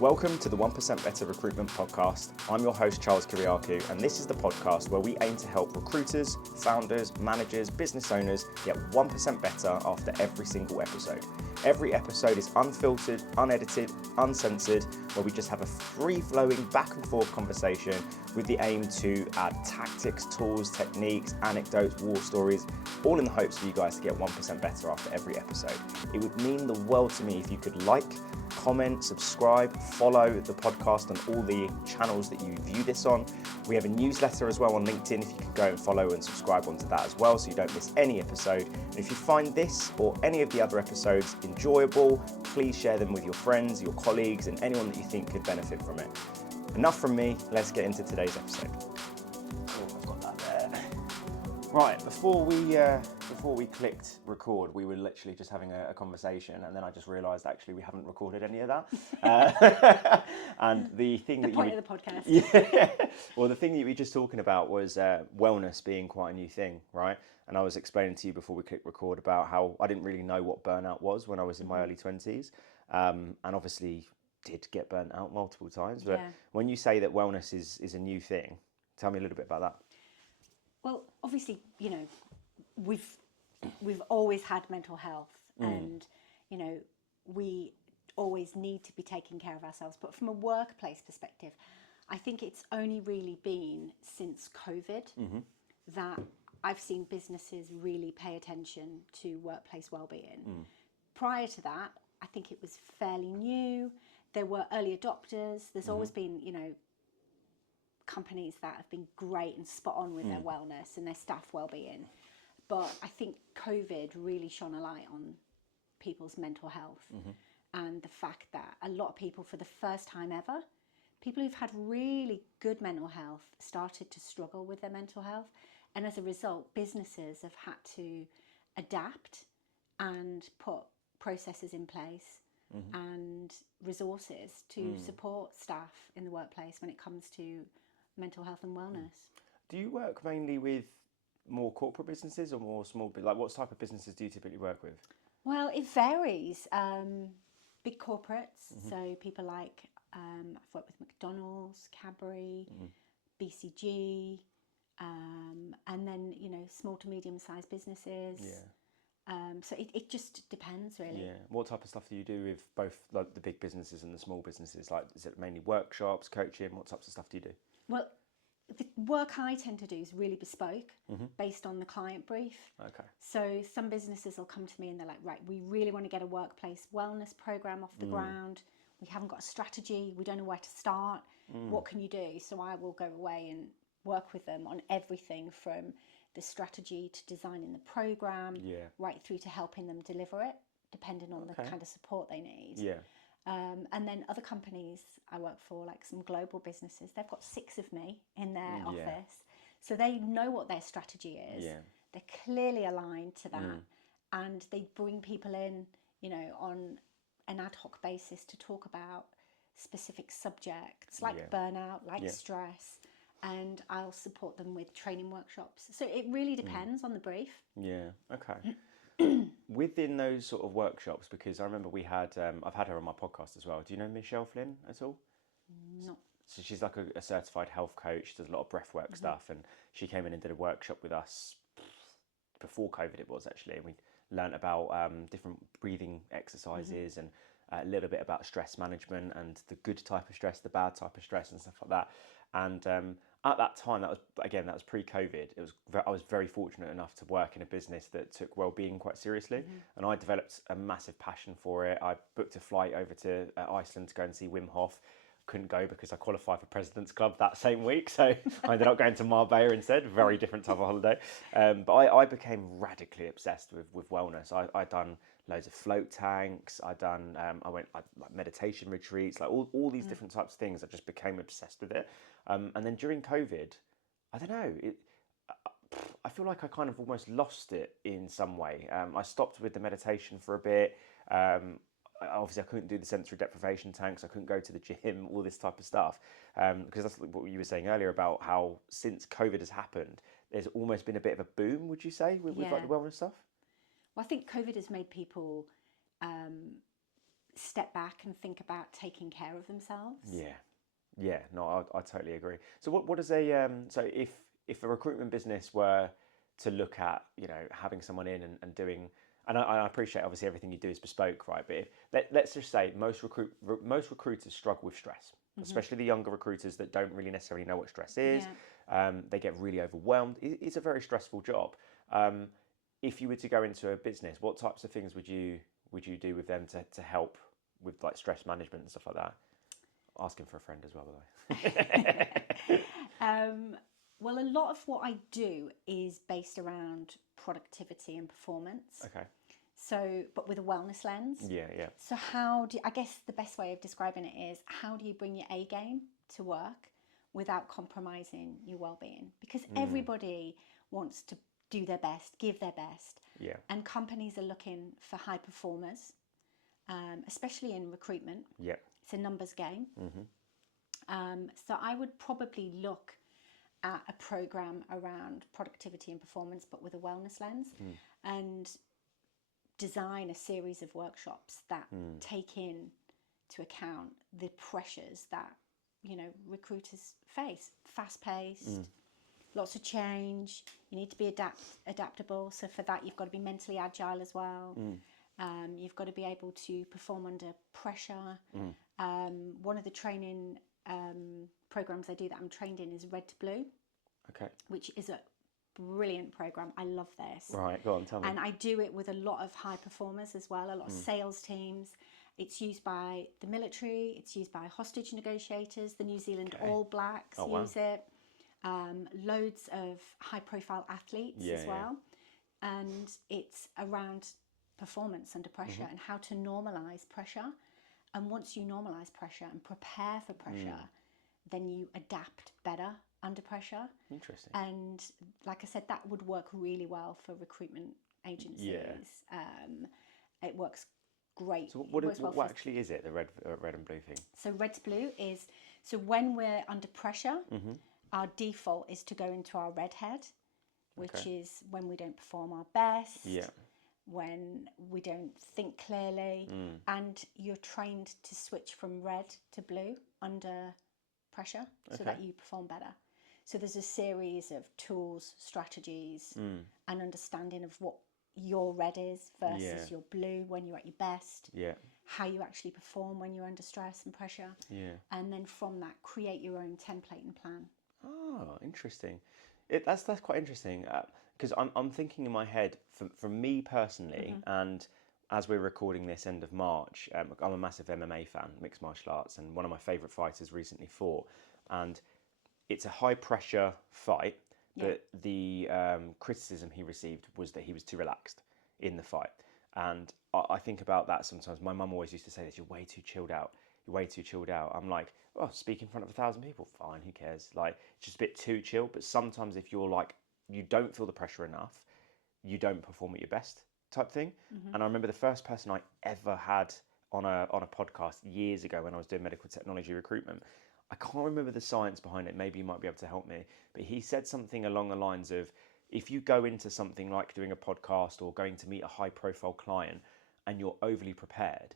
Welcome to the 1% Better Recruitment Podcast. I'm your host, Charles Kiriakou, and this is the podcast where we aim to help recruiters, founders, managers, business owners get 1% better after every single episode. Every episode is unfiltered, unedited, uncensored, where we just have a free-flowing back and forth conversation with the aim to add tactics, tools, techniques, anecdotes, war stories, all in the hopes for you guys to get 1% better after every episode. It would mean the world to me if you could like, comment, subscribe, follow the podcast on all the channels that you view this on. We have a newsletter as well on LinkedIn if you could go and follow and subscribe onto that as well so you don't miss any episode. And if you find this or any of the other episodes enjoyable, please share them with your friends, your colleagues, and anyone that you think could benefit from it. Enough from me, let's get into today's episode. Oh, I've got that there. Right, before we clicked record, we were literally just having a conversation, and then I just realised actually we haven't recorded any of that. And the thing the point of the podcast. Yeah. Well, the thing that you were just talking about was wellness being quite a new thing, right? And I was explaining to you before we clicked record about how I didn't really know what burnout was when I was in my early 20s, and obviously did get burnt out multiple times. But when you say that wellness is a new thing, tell me a little bit about that. Well, obviously, you know, we've always had mental health, and you know, we always need to be taking care of ourselves. But from a workplace perspective, I think it's only really been since COVID that I've seen businesses really pay attention to workplace wellbeing. Prior to that, I think it was fairly new. There were early adopters. There's always been, you know, companies that have been great and spot on with their wellness and their staff well-being. But I think COVID really shone a light on people's mental health and the fact that a lot of people, for the first time ever, people who've had really good mental health started to struggle with their mental health. And as a result, businesses have had to adapt and put processes in place and resources to support staff in the workplace when it comes to mental health and wellness. Do you work mainly with more corporate businesses or more small, like what type of businesses do you typically work with? Well, it varies. Big corporates, so people like, I've worked with McDonald's, Cadbury, BCG, and then, you know, small to medium-sized businesses. So it just depends, really. Yeah. What type of stuff do you do with both like the big businesses and the small businesses? Like, is it mainly workshops, coaching? What types of stuff do you do? Well, the work I tend to do is really bespoke, based on the client brief. Okay. So some businesses will come to me and they're like, right, we really want to get a workplace wellness program off the ground. We haven't got a strategy. We don't know where to start. What can you do? So I will go away and work with them on everything from the strategy to designing the program, right through to helping them deliver it, depending on the kind of support they need. Yeah. And then other companies I work for, like some global businesses, they've got 6 of me in their office. So they know what their strategy is. Yeah. They're clearly aligned to that. And they bring people in, you know, on an ad hoc basis to talk about specific subjects like burnout, like stress. And I'll support them with training workshops. So it really depends on the brief. Yeah, okay. Within those sort of workshops, because I remember we had, I've had her on my podcast as well. Do you know Michelle Flynn at all? No. So she's like a certified health coach, does a lot of breathwork stuff. And she came in and did a workshop with us before COVID it was actually. And we learnt about different breathing exercises and a little bit about stress management and the good type of stress, the bad type of stress and stuff like that. And at that time, that was pre-COVID. I was very fortunate enough to work in a business that took well-being quite seriously, and I developed a massive passion for it. I booked a flight over to Iceland to go and see Wim Hof. Couldn't go because I qualified for President's Club that same week, so I ended up going to Marbella instead. Very different type of holiday. But I became radically obsessed with wellness. I'd done loads of float tanks. I went like meditation retreats, like all these different types of things. I just became obsessed with it. And then during COVID, I don't know, I feel like I kind of almost lost it in some way. I stopped with the meditation for a bit. Obviously, I couldn't do the sensory deprivation tanks. I couldn't go to the gym, all this type of stuff. Because that's what you were saying earlier about how since COVID has happened, there's almost been a bit of a boom, would you say, with like the wellness stuff? Well, I think COVID has made people step back and think about taking care of themselves. Yeah, no, I totally agree. So what does so if a recruitment business were to look at, having someone in and doing, and I appreciate obviously everything you do is bespoke, right? But let's just say most recruiters struggle with stress, especially the younger recruiters that don't really necessarily know what stress is. They get really overwhelmed. It's a very stressful job. If you were to go into a business, what types of things would you do with them to help with like stress management and stuff like that? Asking for a friend as well, by the way. Well, a lot of what I do is based around productivity and performance. Okay. So, but with a wellness lens. Yeah. So I guess the best way of describing it is, how do you bring your A game to work without compromising your well-being? Because everybody wants to do their best, give their best. Yeah. And companies are looking for high performers, especially in recruitment. Yeah. It's a numbers game. So I would probably look at a program around productivity and performance, but with a wellness lens, and design a series of workshops that take into account the pressures that recruiters face. Fast-paced, lots of change. You need to be adaptable. So for that, you've got to be mentally agile as well. You've got to be able to perform under pressure. One of the training programs I do that I'm trained in is Red to Blue. Okay. Which is a brilliant program. I love this. Right, go on, tell me. And I do it with a lot of high performers as well, a lot of sales teams. It's used by the military, it's used by hostage negotiators, the New Zealand All Blacks use it. Loads of high profile athletes as well. And it's around performance under pressure and how to normalize pressure. And once you normalize pressure and prepare for pressure, then you adapt better under pressure. Interesting. And like I said, that would work really well for recruitment agencies. It works great. So what actually is it, the red and blue thing? So red to blue is, so when we're under pressure, our default is to go into our red head, which is when we don't perform our best. When we don't think clearly, and you're trained to switch from red to blue under pressure so that you perform better. So there's a series of tools, strategies, and understanding of what your red is versus your blue when you're at your best. How you actually perform when you're under stress and pressure. And then from that, create your own template and plan. Oh, interesting. That's quite interesting. Because I'm thinking in my head, for me personally, and as we're recording this end of March, I'm a massive MMA fan, mixed martial arts, and one of my favourite fighters recently fought. And it's a high pressure fight, but the criticism he received was that he was too relaxed in the fight. And I think about that sometimes. My mum always used to say this: "You're way too chilled out. You're way too chilled out." I'm like, "Oh, speak in front of 1,000 people, fine, who cares?" Like, it's just a bit too chill. But sometimes if you're like, you don't feel the pressure enough, you don't perform at your best type thing. And I remember the first person I ever had on a podcast years ago when I was doing medical technology recruitment. I can't remember the science behind it. Maybe you might be able to help me. But he said something along the lines of, if you go into something like doing a podcast or going to meet a high profile client and you're overly prepared,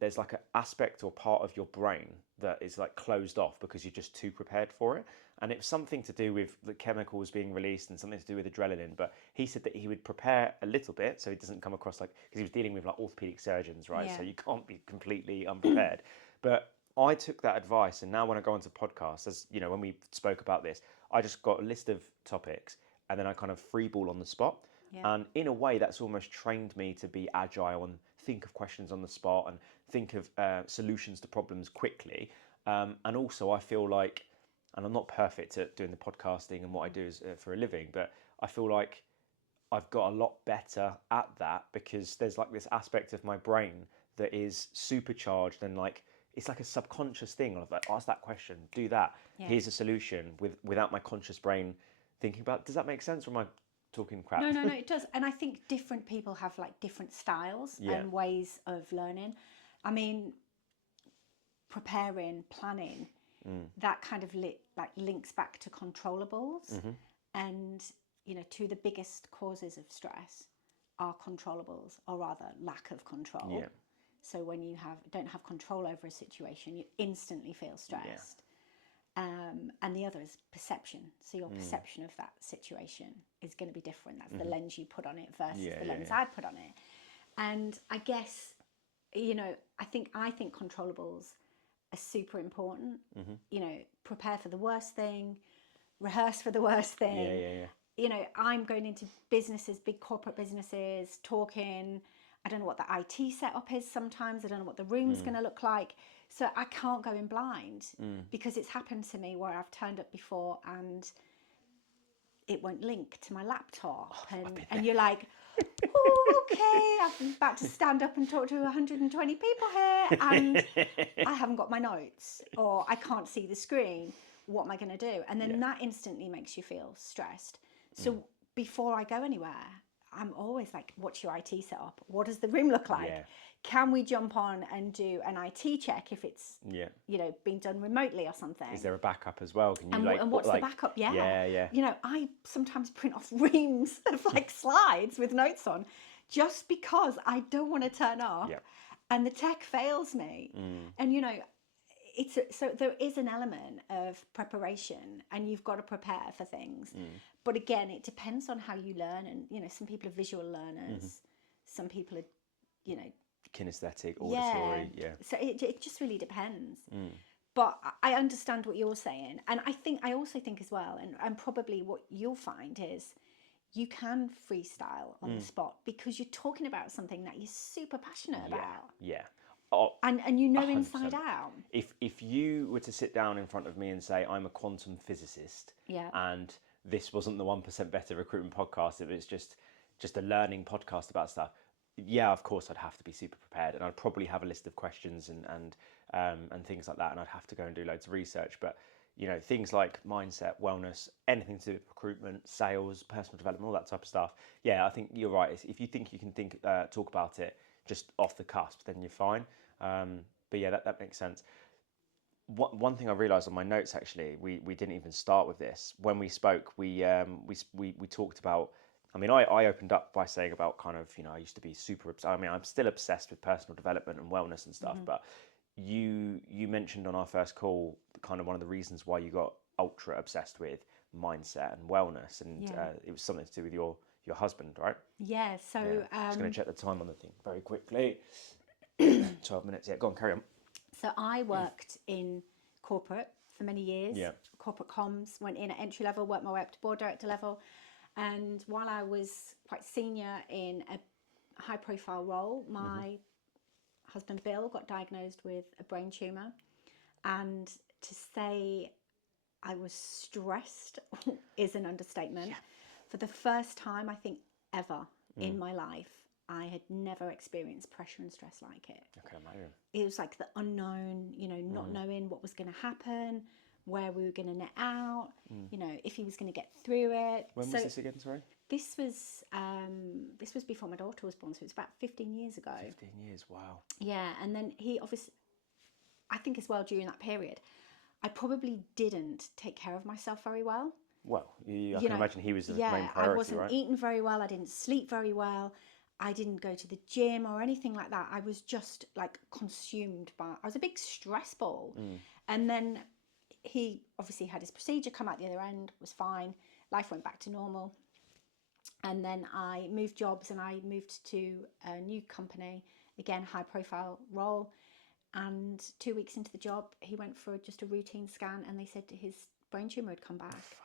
there's like an aspect or part of your brain that is like closed off because you're just too prepared for it. And it's something to do with the chemicals being released and something to do with adrenaline. But he said that he would prepare a little bit so it doesn't come across like, because he was dealing with like orthopedic surgeons, right? So you can't be completely unprepared. But I took that advice, and now when I go onto podcasts, as you know, when we spoke about this, I just got a list of topics and then I kind of freeball on the spot. And in a way, that's almost trained me to be agile and think of questions on the spot and think of solutions to problems quickly. And also, I feel like, and I'm not perfect at doing the podcasting and what I do is, for a living, but I feel like I've got a lot better at that because there's like this aspect of my brain that is supercharged and like, it's like a subconscious thing of like, ask that question, do that, here's a solution without my conscious brain thinking about. Does that make sense, or am I talking crap? No, it does. And I think different people have like different styles and ways of learning. I mean, preparing, planning, that kind of links back to controllables. And, you know, two of the biggest causes of stress are controllables, or rather lack of control. So when you don't have control over a situation, you instantly feel stressed. And the other is perception. So your perception of that situation is going to be different. That's the lens you put on it versus the lens I'd put on it. And I guess, you know, I think controllables are super important. You know, prepare for the worst thing, rehearse for the worst thing. You know, I'm going into businesses, big corporate businesses, talking. I don't know what the IT setup is sometimes. I don't know what the room's going to look like. So I can't go in blind because it's happened to me where I've turned up before and it won't link to my laptop. And you're like, oh, okay, I'm about to stand up and talk to 120 people here and I haven't got my notes or I can't see the screen. What am I going to do? And then that instantly makes you feel stressed. So before I go anywhere, I'm always like, what's your IT setup? What does the room look like? Can we jump on and do an IT check if it's, you know, being done remotely or something? Is there a backup as well? Can you and what's the backup? You know, I sometimes print off reams of like slides with notes on just because I don't want to turn up and the tech fails me. And, you know, so there is an element of preparation and you've got to prepare for things. But again, it depends on how you learn. And, you know, some people are visual learners. Some people are, you know, kinesthetic, auditory. So it just really depends. But I understand what you're saying. And I also think as well, and probably what you'll find is you can freestyle on the spot because you're talking about something that you're super passionate about. Oh, and you know 100%. inside out. If you were to sit down in front of me and say, I'm a quantum physicist, and this wasn't the 1% Better Recruitment Podcast, it was just a learning podcast about stuff, of course I'd have to be super prepared, and I'd probably have a list of questions and things like that, and I'd have to go and do loads of research. But you know, things like mindset, wellness, anything to do with recruitment, sales, personal development, all that type of stuff. I think you're right. If you think you can talk about it just off the cusp, then you're fine. But that makes sense. One thing I realised on my notes, actually, we didn't even start with this. When we spoke, we talked about, I mean, I opened up by saying about kind of, you know, I used to be I'm still obsessed with personal development and wellness and stuff, but you mentioned on our first call kind of one of the reasons why you got ultra obsessed with mindset and wellness, and it was something to do with your husband, right? So I'm just going to check the time on the thing very quickly. 12 minutes. Go on, carry on. So I worked in corporate for many years. Corporate comms, went in at entry level, worked my way up to board director level. And while I was quite senior in a high profile role, my husband Bill got diagnosed with a brain tumour. And to say I was stressed is an understatement. For the first time, I think, ever in my life, I had never experienced pressure and stress like it. I can imagine. It was like the unknown, you know, not knowing what was going to happen, where we were going to net out, you know, if he was going to get through it. When was this again, sorry? This was before my daughter was born, so it's about 15 years ago. 15 years, wow. Yeah, and then he obviously, I think as well during that period, I probably didn't take care of myself very well. Well, I can imagine he was the main priority, I wasn't right? eating very well, I didn't sleep very well. I didn't go to the gym or anything like that. I was just like consumed by, I was a big stress ball. And then he obviously had his procedure, come out the other end, was fine. Life went back to normal. And then I moved jobs and I moved to a new company, again, high profile role. And 2 weeks into the job, he went for just a routine scan and they said his brain tumour had come back.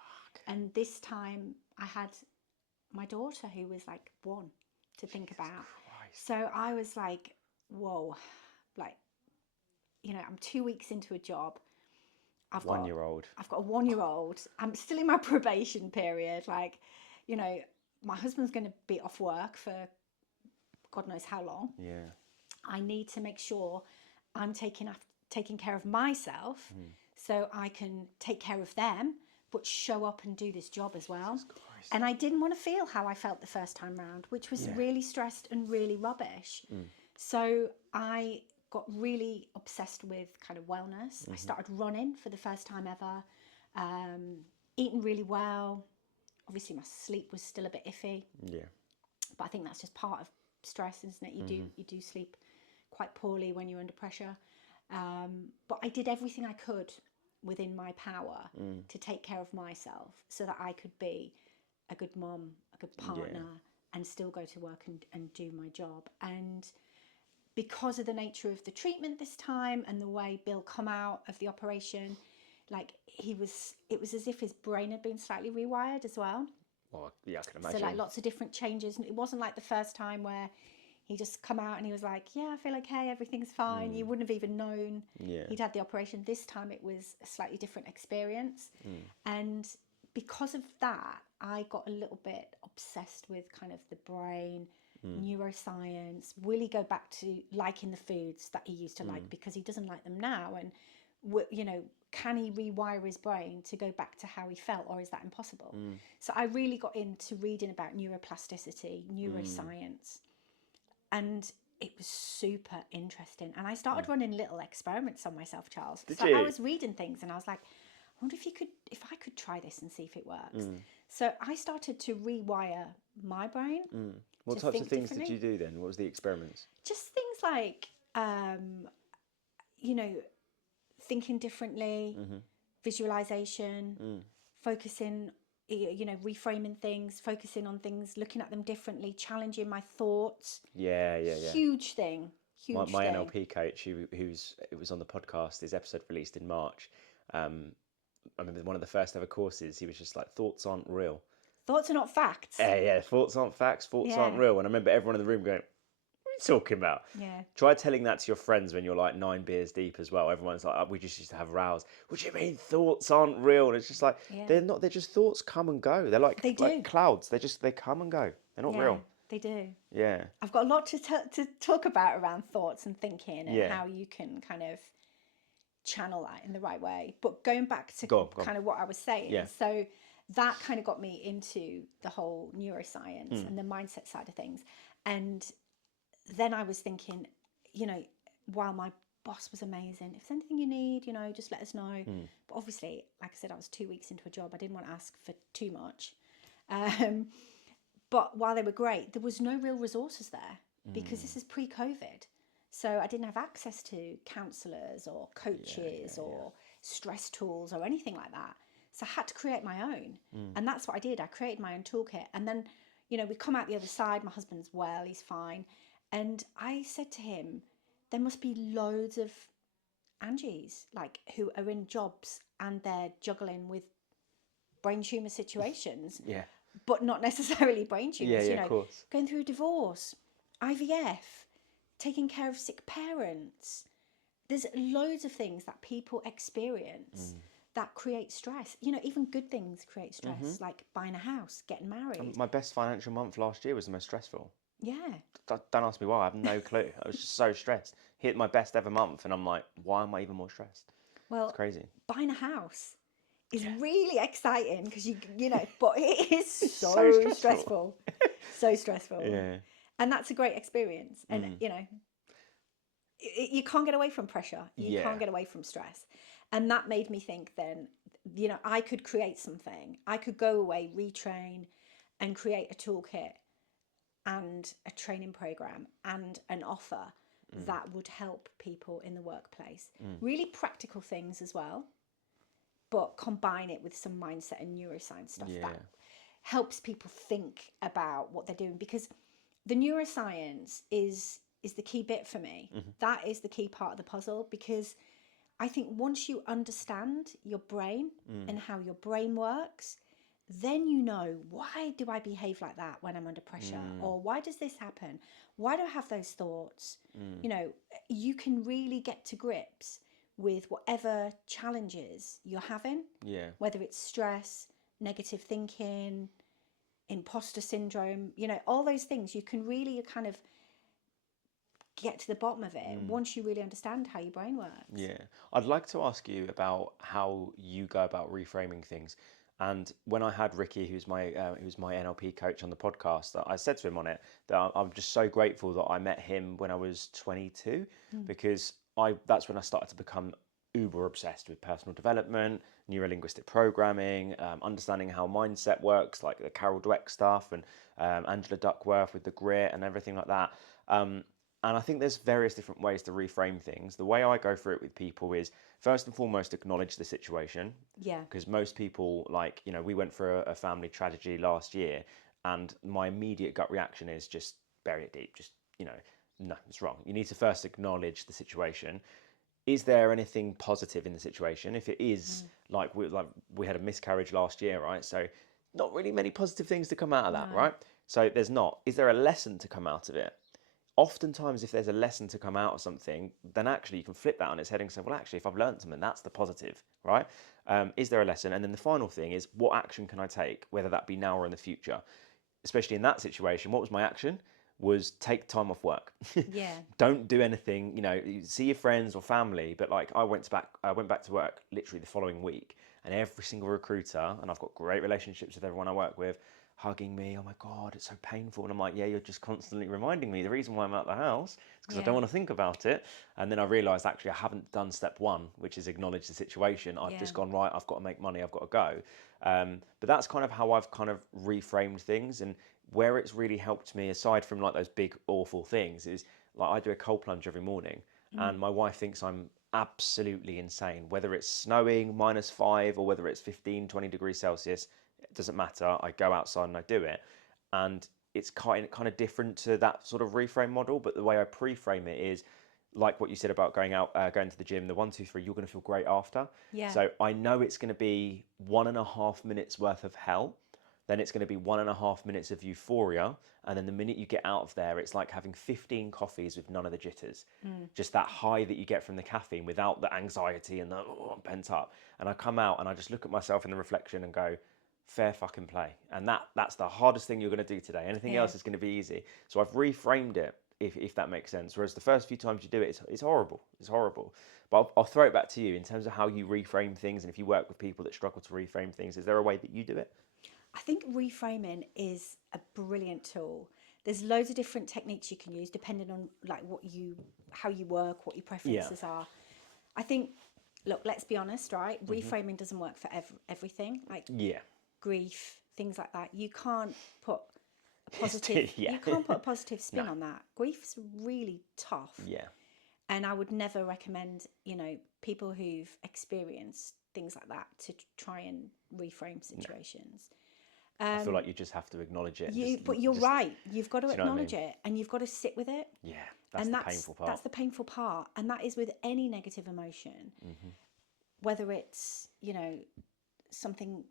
And this time I had my daughter who was like 1 to think about. Christ. So I was like, whoa, like, you know, I'm 2 weeks into a job. I've got a 1-year-old. I'm still in my probation period. Like, you know, my husband's going to be off work for God knows how long. I need to make sure I'm taking care of myself so I can take care of them, but show up and do this job as well. And I didn't want to feel how I felt the first time round, which was really stressed and really rubbish. So I got really obsessed with kind of wellness. I started running for the first time ever, eating really well. Obviously my sleep was still a bit iffy. But I think that's just part of stress, isn't it? You do sleep quite poorly when you're under pressure. But I did everything I could within my power to take care of myself so that I could be a good mom, a good partner, and still go to work and do my job. And because of the nature of the treatment this time and the way Bill come out of the operation, like it was as if his brain had been slightly rewired as well. Well, yeah, I can imagine. So like lots of different changes. It wasn't like the first time where he just come out and he was like, yeah, I feel okay, everything's fine. You wouldn't have even known he'd had the operation. This time it was a slightly different experience. And because of that, I got a little bit obsessed with kind of the brain, neuroscience, will he go back to liking the foods that he used to like because he doesn't like them now? And, you know, can he rewire his brain to go back to how he felt, or is that impossible? So I really got into reading about neuroplasticity, neuroscience, and it was super interesting. And I started running little experiments on myself, Charles. I was reading things and I was like, I wonder if I could try this and see if it works. So I started to rewire my brain. What types of things did you do then? What was the experiments? Just things like, you know, thinking differently, visualization, focusing, you know, reframing things, focusing on things, looking at them differently, challenging my thoughts. Yeah. Huge thing. Huge my thing. NLP coach, it was on the podcast, his episode released in March. I remember one of the first ever courses, he was just like, thoughts aren't real. Thoughts are not facts. Yeah, thoughts aren't facts, thoughts aren't real. And I remember everyone in the room going, what are you talking about? Yeah. Try telling that to your friends when you're like 9 beers deep as well. Everyone's like, oh, we just used to have rows. What do you mean thoughts aren't real? And it's just like, they're not, they're just thoughts come and go. They're like, like clouds. They come and go. They're not real. They do. Yeah. I've got a lot to talk about around thoughts and thinking and how you can kind of channel that in the right way. But going back to kind of what I was saying, so that kind of got me into the whole neuroscience and the mindset side of things. And then I was thinking, you know, while my boss was amazing, if there's anything you need, you know, just let us know. But obviously, like I said, I was 2 weeks into a job. I didn't want to ask for too much. But while they were great, there was no real resources there because this is pre-COVID. So I didn't have access to counsellors or coaches or stress tools or anything like that. So I had to create my own. And that's what I did. I created my own toolkit. And then, you know, we come out the other side. My husband's well, he's fine. And I said to him, there must be loads of Angies, like, who are in jobs and they're juggling with brain tumour situations. But not necessarily brain tumours, you know, of course. Going through a divorce, IVF, taking care of sick parents. There's loads of things that people experience that create stress. You know, even good things create stress, like buying a house, getting married. My best financial month last year was the most stressful. Yeah. Don't ask me why, I have no clue. I was just so stressed. Hit my best ever month and I'm like, why am I even more stressed? Well, it's crazy. Buying a house is really exciting because you know, but it is so stressful. So stressful. Yeah. And that's a great experience. And, you know, you can't get away from pressure. You can't get away from stress. And that made me think then, you know, I could create something. I could go away, retrain and create a toolkit and a training program and an offer that would help people in the workplace. Really practical things as well, but combine it with some mindset and neuroscience stuff that helps people think about what they're doing, because the neuroscience is the key bit for me. That is the key part of the puzzle, because I think once you understand your brain and how your brain works, then you know, why do I behave like that when I'm under pressure? Or why does this happen? Why do I have those thoughts? You know, you can really get to grips with whatever challenges you're having, whether it's stress, negative thinking, imposter syndrome, you know, all those things. You can really kind of get to the bottom of it once you really understand how your brain works. Yeah. I'd like to ask you about how you go about reframing things. And when I had Ricky, who's my NLP coach on the podcast, I said to him on it that I'm just so grateful that I met him when I was 22, because that's when I started to become uber obsessed with personal development, neuro-linguistic programming, understanding how mindset works, like the Carol Dweck stuff, and Angela Duckworth with the grit and everything like that. And I think there's various different ways to reframe things. The way I go through it with people is first and foremost acknowledge the situation. Yeah. Because most people, like, you know, we went for a family tragedy last year, and my immediate gut reaction is just bury it deep. Just, you know, no, it's wrong. You need to first acknowledge the situation. Is there anything positive in the situation? If it is, like we had a miscarriage last year, right? So not really many positive things to come out of that, right? So there's not. Is there a lesson to come out of it? Oftentimes, if there's a lesson to come out of something, then actually you can flip that on its head and say, well, actually, if I've learned something, that's the positive, right? Is there a lesson? And then the final thing is, what action can I take, whether that be now or in the future? Especially in that situation, what was my action? Was take time off work. Yeah. Don't do anything, you know, see your friends or family. But like I went back to work literally the following week, and every single recruiter, and I've got great relationships with everyone I work with, hugging me, oh my God, it's so painful. And I'm like, yeah, you're just constantly reminding me. The reason why I'm out the house is because I don't want to think about it. And then I realised actually I haven't done step one, which is acknowledge the situation. I've just gone, right, I've got to make money, I've got to go. But that's kind of how I've kind of reframed things. And where it's really helped me, aside from like those big awful things, is like I do a cold plunge every morning, and my wife thinks I'm absolutely insane. Whether it's snowing, -5, or whether it's 15, 20 degrees Celsius, it doesn't matter. I go outside and I do it. And it's kind of different to that sort of reframe model, but the way I pre-frame it is like what you said about going to the gym, the 1, 2, 3, you're going to feel great after. Yeah. So I know it's going to be 1.5 minutes worth of hell. Then it's going to be 1.5 minutes of euphoria. And then the minute you get out of there, it's like having 15 coffees with none of the jitters. Just that high that you get from the caffeine without the anxiety and the, oh, I'm pent up. And I come out and I just look at myself in the reflection and go, fair fucking play. And that's the hardest thing you're going to do today. Anything else is going to be easy. So I've reframed it, if that makes sense. Whereas the first few times you do it, it's horrible. It's horrible. But I'll throw it back to you in terms of how you reframe things. And if you work with people that struggle to reframe things, is there a way that you do it? I think reframing is a brilliant tool. There's loads of different techniques you can use depending on like how you work, what your preferences are. I think, look, let's be honest, right? Reframing doesn't work for everything. Like grief, things like that. You can't put a positive. You can't put a positive spin on that. Grief's really tough. Yeah. And I would never recommend, you know, people who've experienced things like that to try and reframe situations. I feel like you just have to acknowledge it. But you're right. You've got to acknowledge it, and you've got to sit with it. Yeah, that's the painful part. That's the painful part, and that is with any negative emotion, whether it's, you know, something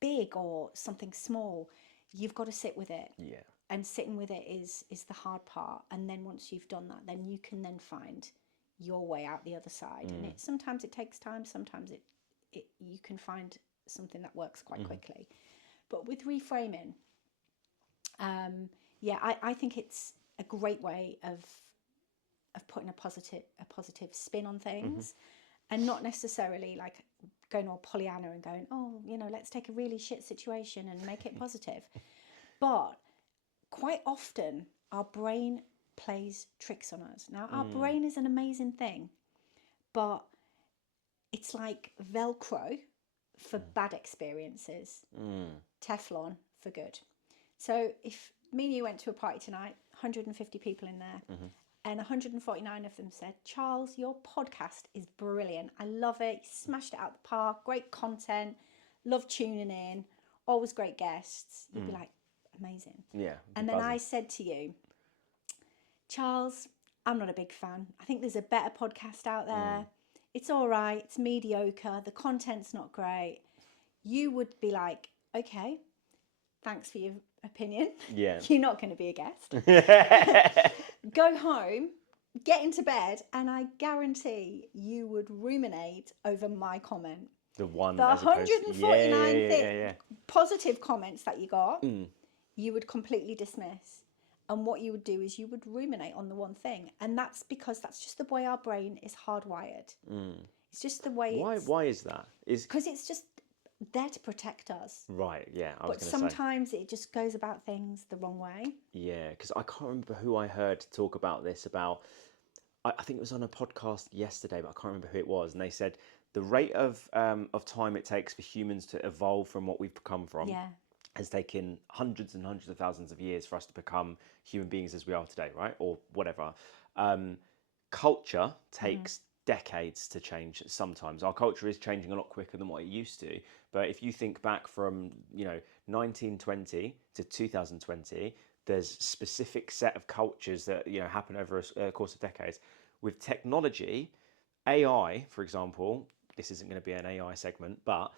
big or something small. You've got to sit with it. Yeah. And sitting with it is the hard part. And then once you've done that, then you can then find your way out the other side. And sometimes it takes time. Sometimes you can find something that works quite quickly. But with reframing, I think it's a great way of putting a positive spin on things, and not necessarily like going all Pollyanna and going, oh, you know, let's take a really shit situation and make it positive. But quite often our brain plays tricks on us. Now, our brain is an amazing thing, but it's like Velcro for bad experiences, Teflon for good. So if me and you went to a party tonight, 150 people in there, and 149 of them said, Charles, your podcast is brilliant. I love it. You smashed it out the park. Great content. Love tuning in. Always great guests. You'd be like, amazing. Yeah. And then I said to you, Charles, I'm not a big fan. I think there's a better podcast out there. It's all right. It's mediocre. The content's not great. You would be like, okay, thanks for your opinion. Yeah. You're not going to be a guest. Go home, get into bed, and I guarantee you would ruminate over my comment. The 149 positive comments that you got, you would completely dismiss. And what you would do is you would ruminate on the one thing. And that's because that's just the way our brain is hardwired. It's just the way Why is that? Because it's just there to protect us. Right, yeah. But sometimes it just goes about things the wrong way. Yeah, because I can't remember who I heard talk about this, I think it was on a podcast yesterday, but I can't remember who it was. And they said the rate of time it takes for humans to evolve from what we've come from has taken hundreds and hundreds of thousands of years for us to become human beings as we are today, right? Or whatever. Culture takes decades to change sometimes. Our culture is changing a lot quicker than what it used to. But if you think back from, 1920 to 2020, there's specific set of cultures that, happen over a course of decades. With technology, AI, for example, this isn't going to be an AI segment, but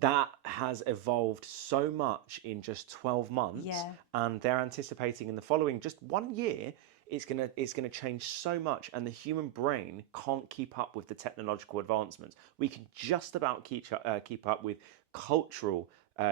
that has evolved so much in just 12 months. Yeah. And they're anticipating in the following just 1 year, it's gonna change so much, and the human brain can't keep up with the technological advancements. We can just about keep up with cultural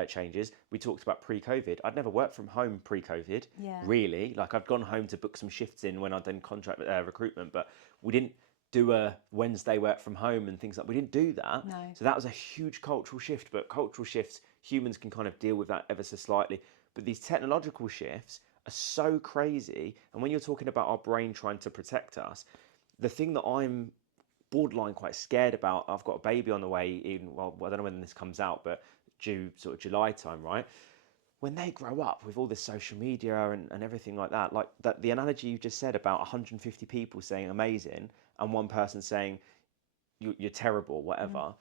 changes. We talked about pre-COVID. I'd never worked from home pre-COVID, really. Like, I've gone home to book some shifts in when I'd done contract recruitment, but we didn't do a Wednesday work from home and things like. We didn't do that. No. So that was a huge cultural shift. But cultural shifts, humans can kind of deal with that ever so slightly. But these technological shifts are so crazy. And when you're talking about our brain trying to protect us, the thing that I'm borderline quite scared about, I've got a baby on the way, well, I don't know when this comes out, but due sort of July time, right? When they grow up with all this social media and everything like that, like that, the analogy you just said about 150 people saying amazing and one person saying you're terrible, whatever,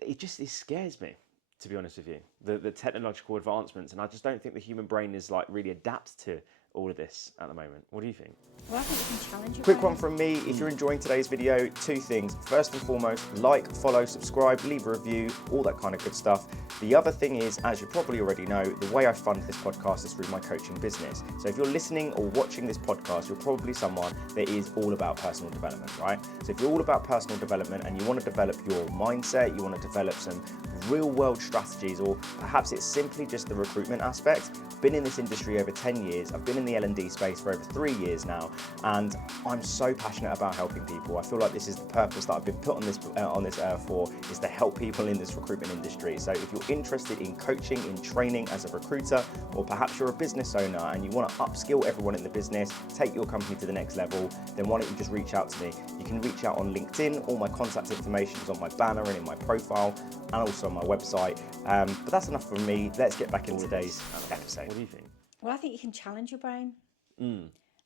it scares me, to be honest with you, the technological advancements. And I just don't think the human brain is like really adapted to all of this at the moment. What do you think? Well, I think you can challenge your Quick brain. one from me. If you're enjoying today's video, two things. First and foremost, like, follow, subscribe, leave a review, all that kind of good stuff. The other thing is, as you probably already know, the way I fund this podcast is through my coaching business. So if you're listening or watching this podcast, you're probably someone that is all about personal development, right? So if you're all about personal development and you want to develop your mindset, you want to develop some real world strategies, or perhaps it's simply just the recruitment aspect. I've been in this industry over 10 years. I've been in the L&D space for over 3 years now, and I'm so passionate about helping people. I feel like this is the purpose that I've been put on this earth for, is to help people in this recruitment industry. So if you're interested in coaching, in training as a recruiter, or perhaps you're a business owner and you want to upskill everyone in the business, take your company to the next level, then why don't you just reach out to me? You can reach out on LinkedIn. All my contact information is on my banner and in my profile, and also on my website. But that's enough from me. Let's get back into today's episode. What do you think? Well, I think you can challenge your brain.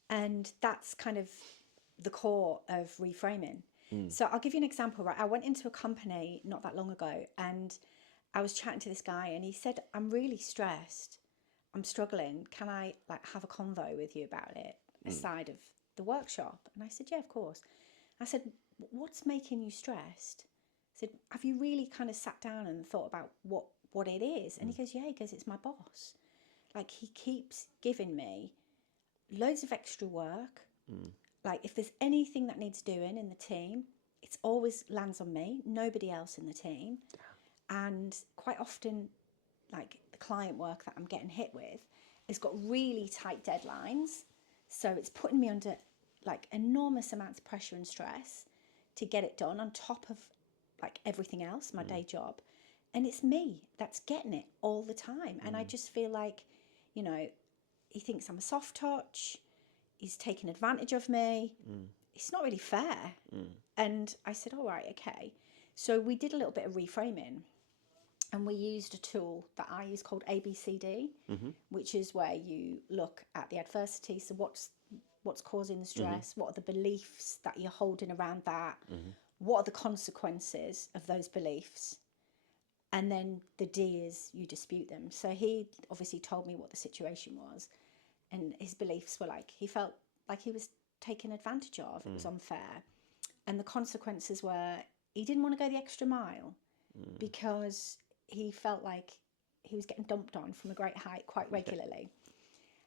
And that's kind of the core of reframing. So I'll give you an example, right? I went into a company not that long ago, and I was chatting to this guy, and he said, I'm really stressed. I'm struggling. Can I have a convo with you about it aside of the workshop? And I said, yeah, of course. I said, what's making you stressed? I said, have you really kind of sat down and thought about what it is? And he goes, yeah, it's my boss. Like, he keeps giving me loads of extra work. Like, if there's anything that needs doing in the team, it always lands on me, nobody else in the team. And quite often, like, the client work that I'm getting hit with has got really tight deadlines. So it's putting me under like enormous amounts of pressure and stress to get it done on top of like everything else, my day job. And it's me that's getting it all the time. And I just feel like, he thinks I'm a soft touch. He's taking advantage of me. It's not really fair. And I said, all right, okay. So we did a little bit of reframing, and we used a tool that I use called ABCD, which is where you look at the adversity. So what's causing the stress? What are the beliefs that you're holding around that? What are the consequences of those beliefs? And then the D is you dispute them. So he obviously told me what the situation was, and his beliefs were like, he felt like he was taken advantage of. It was unfair. And the consequences were he didn't want to go the extra mile because he felt like he was getting dumped on from a great height quite regularly.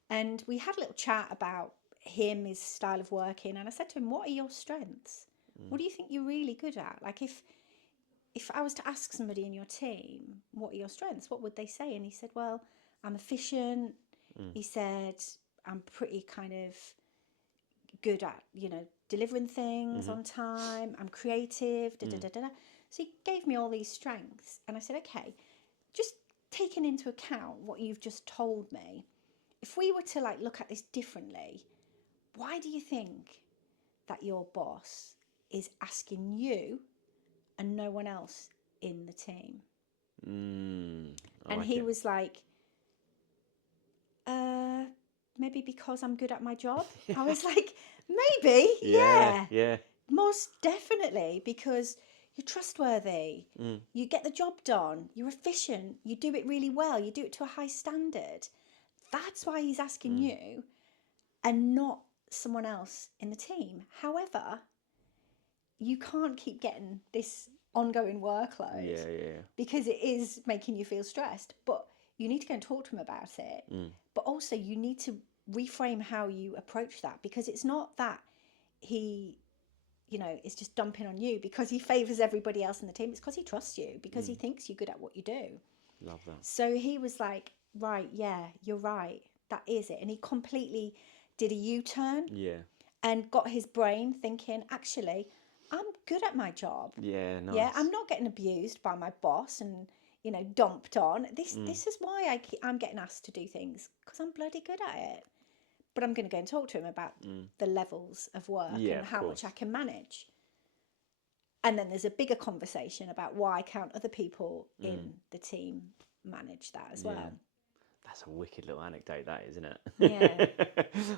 And we had a little chat about him, his style of working. And I said to him, what are your strengths? What do you think you're really good at? Like, if I was to ask somebody in your team, what are your strengths? What would they say? And he said, well, I'm efficient. He said, I'm pretty kind of good at, delivering things on time. I'm creative. So he gave me all these strengths. And I said, okay, just taking into account what you've just told me, if we were to look at this differently, why do you think that your boss is asking you and no one else in the team? And he was like, maybe because I'm good at my job. I was like, maybe, yeah. Most definitely, because you're trustworthy, you get the job done, you're efficient, you do it really well, you do it to a high standard. That's why he's asking you and not someone else in the team. However, you can't keep getting this ongoing workload because it is making you feel stressed. But you need to go and talk to him about it. But also you need to reframe how you approach that, because it's not that he, is just dumping on you because he favours everybody else in the team. It's because he trusts you, because he thinks you're good at what you do. Love that. So he was like, right, yeah, you're right. That is it. And he completely did a U-turn and got his brain thinking, actually, I'm good at my job. Yeah, nice. Yeah, I'm not getting abused by my boss and, dumped on. This is why I'm getting asked to do things, because I'm bloody good at it. But I'm going to go and talk to him about the levels of work and how much I can manage. And then there's a bigger conversation about why can't other people in the team manage that as well. That's a wicked little anecdote, that, isn't it? Yeah.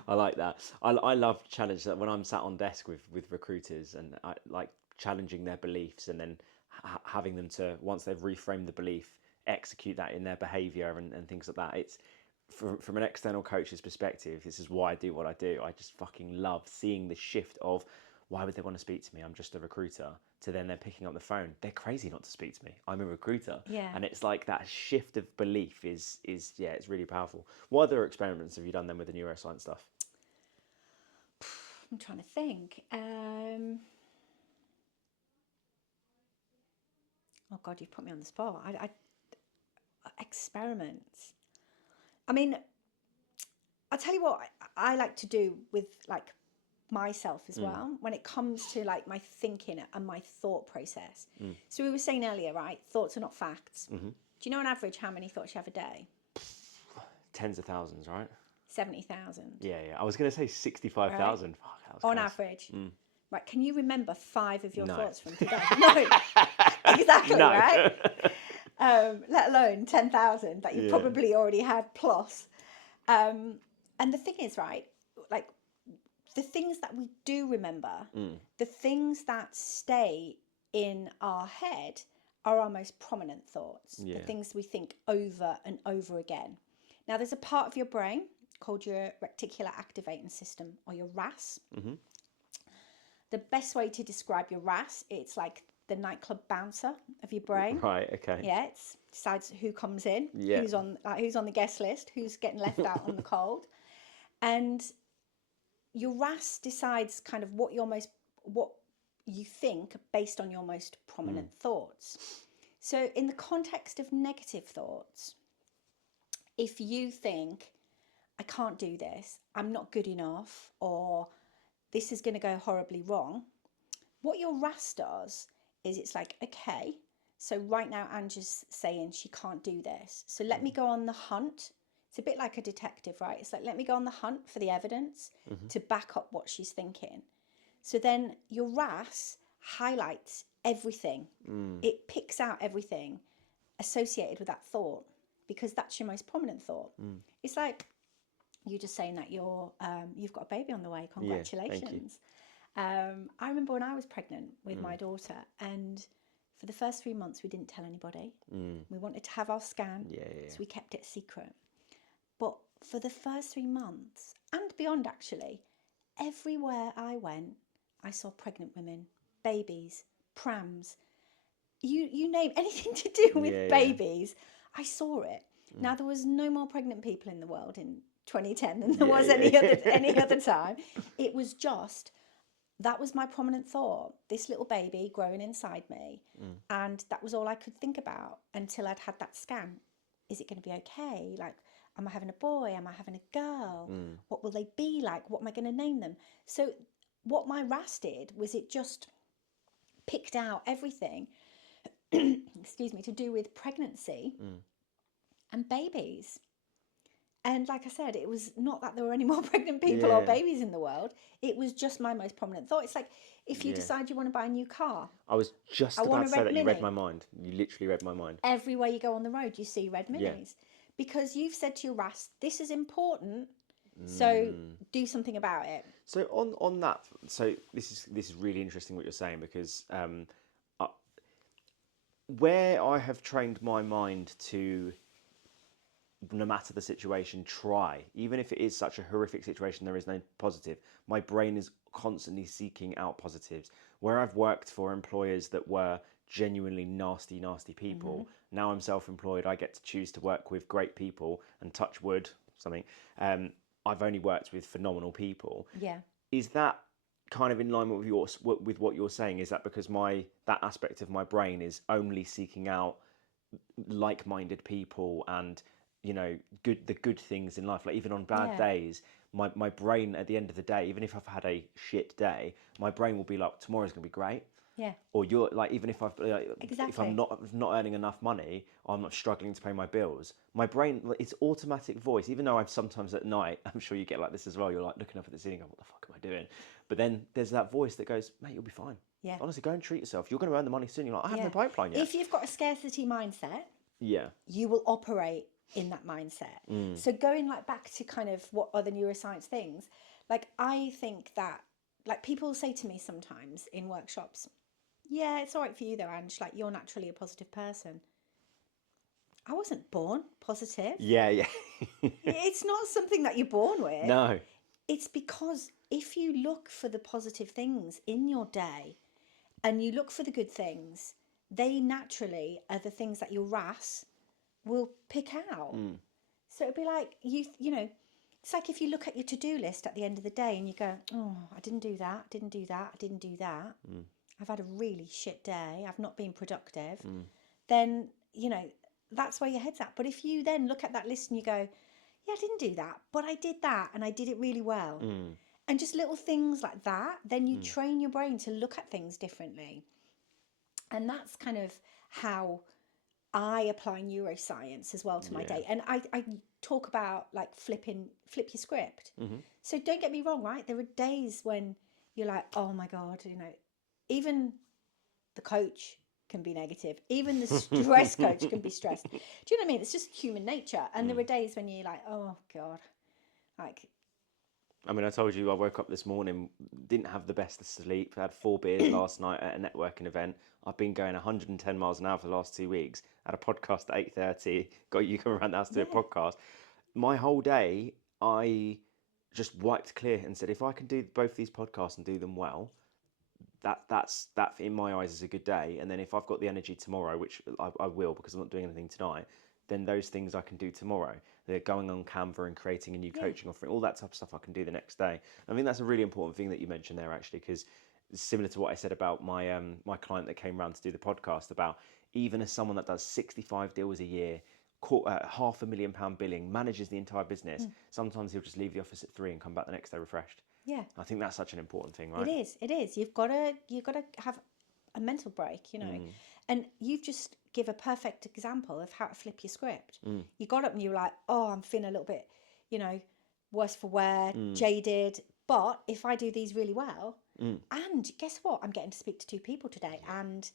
I like that. I love challenge that when I'm sat on desk with recruiters, and I like challenging their beliefs, and then having them to, once they've reframed the belief, execute that in their behaviour and things like that. It's from an external coach's perspective, this is why I do what I do. I just fucking love seeing the shift of, why would they want to speak to me? I'm just a recruiter. To then they're picking up the phone. They're crazy not to speak to me. I'm a recruiter. Yeah. And it's like that shift of belief is it's really powerful. What other experiments have you done then with the neuroscience stuff? I'm trying to think. Oh God, you've put me on the spot. I experiments. I mean, I'll tell you what I like to do with like myself as well when it comes to like my thinking and my thought process. So we were saying earlier, right? Thoughts are not facts. Do you know on average how many thoughts you have a day? Tens of thousands, right? 70,000. Yeah. I was going to say 65,000. Right. Fuck, on average. Right, can you remember 5 of your thoughts from today? No, exactly, right? Let alone 10,000 that you probably already had plus. And the thing is, right, like the things that we do remember, the things that stay in our head are our most prominent thoughts, the things we think over and over again. Now, there's a part of your brain called your reticular activating system, or your RAS. The best way to describe your RAS, it's like the nightclub bouncer of your brain. Right, okay. Yeah, it decides who comes in, who's on the guest list, who's getting left out on the cold. And your RAS decides kind of what you think based on your most prominent thoughts. So in the context of negative thoughts, if you think, I can't do this, I'm not good enough, or this is going to go horribly wrong, what your RAS does is it's like, okay, so right now Angie's saying she can't do this. So let me go on the hunt. It's a bit like a detective, right? It's like, let me go on the hunt for the evidence to back up what she's thinking. So then your RAS highlights everything. It picks out everything associated with that thought, because that's your most prominent thought. It's like you just saying that you've got a baby on the way. Congratulations. I remember when I was pregnant with my daughter, and for the first 3 months we didn't tell anybody. We wanted to have our scan, so we kept it secret. But for the first 3 months, and beyond actually, everywhere I went, I saw pregnant women, babies, prams, you name anything to do with babies, I saw it. Now, there was no more pregnant people in the world in 2010 than there was any other time. It was just, that was my prominent thought, this little baby growing inside me. And that was all I could think about until I'd had that scan. Is it going to be okay? Like, am I having a boy? Am I having a girl? What will they be like? What am I going to name them? So what my RAS did was it just picked out everything, excuse me, to do with pregnancy and babies. And like I said, it was not that there were any more pregnant people or babies in the world. It was just my most prominent thought. It's like if you decide you want to buy a new car. I was just about to say that. You read my mind. You literally read my mind. Everywhere you go on the road, you see red minis. Because you've said to your RAS, this is important. So do something about it. So on that, so this is really interesting what you're saying, because where I have trained my mind to, no matter the situation, try, even if it is such a horrific situation, there is no positive. My brain is constantly seeking out positives. Where I've worked for employers that were genuinely nasty people, now I'm self-employed, I get to choose to work with great people, and touch wood, something. I've only worked with phenomenal people. Yeah. Is that kind of in line with what you're saying? Is that because that aspect of my brain is only seeking out like-minded people and, you know, the good things in life? Like, even on bad days, my brain at the end of the day, even if I've had a shit day, my brain will be like, tomorrow's gonna be great. Yeah. Or you're like, even if Exactly. if I'm not earning enough money, or I'm not struggling to pay my bills, my brain, it's automatic voice. Even though I've sometimes at night, I'm sure you get like this as well, you're like looking up at the ceiling, going, what the fuck am I doing? But then there's that voice that goes, mate, you'll be fine. Yeah. Honestly, go and treat yourself. You're going to earn the money soon. You're like, I have no pipeline yet. If you've got a scarcity mindset, Yeah. you will operate in that mindset. So going like back to kind of what are the neuroscience things, like I think that, like, people say to me sometimes in workshops, yeah, it's all right for you though, Ange, like you're naturally a positive person. I wasn't born positive. Yeah. It's not something that you're born with. No. It's because if you look for the positive things in your day and you look for the good things, they naturally are the things that your RAS will pick out. So it'd be like, you know, it's like if you look at your to-do list at the end of the day and you go, oh, I didn't do that, I didn't do that. I've had a really shit day, I've not been productive. Then, you know, that's where your head's at. But if you then look at that list and you go, yeah, I didn't do that, but I did that and I did it really well. And just little things like that, then you train your brain to look at things differently. And that's kind of how I apply neuroscience as well to my day. And I talk about like flip your script. So don't get me wrong, right? There are days when you're like, oh my God, you know, even the coach can be negative. Even the stress coach can be stressed. Do you know what I mean? It's just human nature. And there are days when you're like, oh God, like. I mean, I told you I woke up this morning, didn't have the best of sleep. I had 4 beers last night at a networking event. I've been going 110 miles an hour for the last 2 weeks. Had a podcast at 8:30. Got you come around the house to do a podcast. My whole day, I just wiped clear and said, if I can do both these podcasts and do them well, that in my eyes is a good day. And then if I've got the energy tomorrow, which I will because I'm not doing anything tonight, then those things I can do tomorrow. They're going on Canva and creating a new coaching offering, all that type of stuff I can do the next day. I think that's a really important thing that you mentioned there, actually, because it's similar to what I said about my my client that came around to do the podcast, about even as someone that does 65 deals a year, £500,000 billing, manages the entire business, sometimes he'll just leave the office at 3 and come back the next day refreshed. Yeah. I think that's such an important thing, right? It is. You've got to have a mental break, you know. And you've just give a perfect example of how to flip your script. You got up and you were like, oh, I'm feeling a little bit, you know, worse for wear, jaded. But if I do these really well, and guess what? I'm getting to speak to 2 people today, and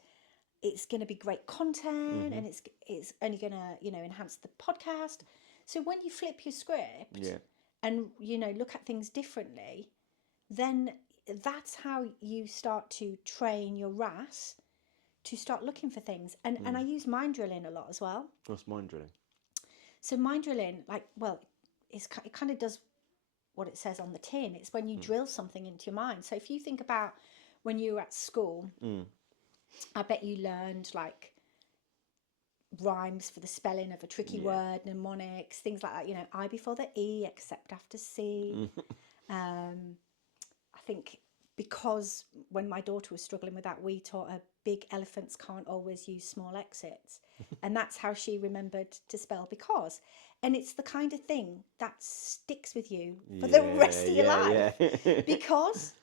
it's going to be great content, and it's only going to, you know, enhance the podcast. So when you flip your script and, you know, look at things differently, then that's how you start to train your RAS to start looking for things. And I use mind drilling a lot as well. What's mind drilling? So mind drilling, like, well, it kind of does what it says on the tin. It's when you drill something into your mind. So if you think about when you were at school, I bet you learned like rhymes for the spelling of a tricky word, mnemonics, things like that. You know, I before the E, except after C. I think because when my daughter was struggling with that, we taught her big elephants can't always use small exits. And that's how she remembered to spell because. And it's the kind of thing that sticks with you for the rest of your life because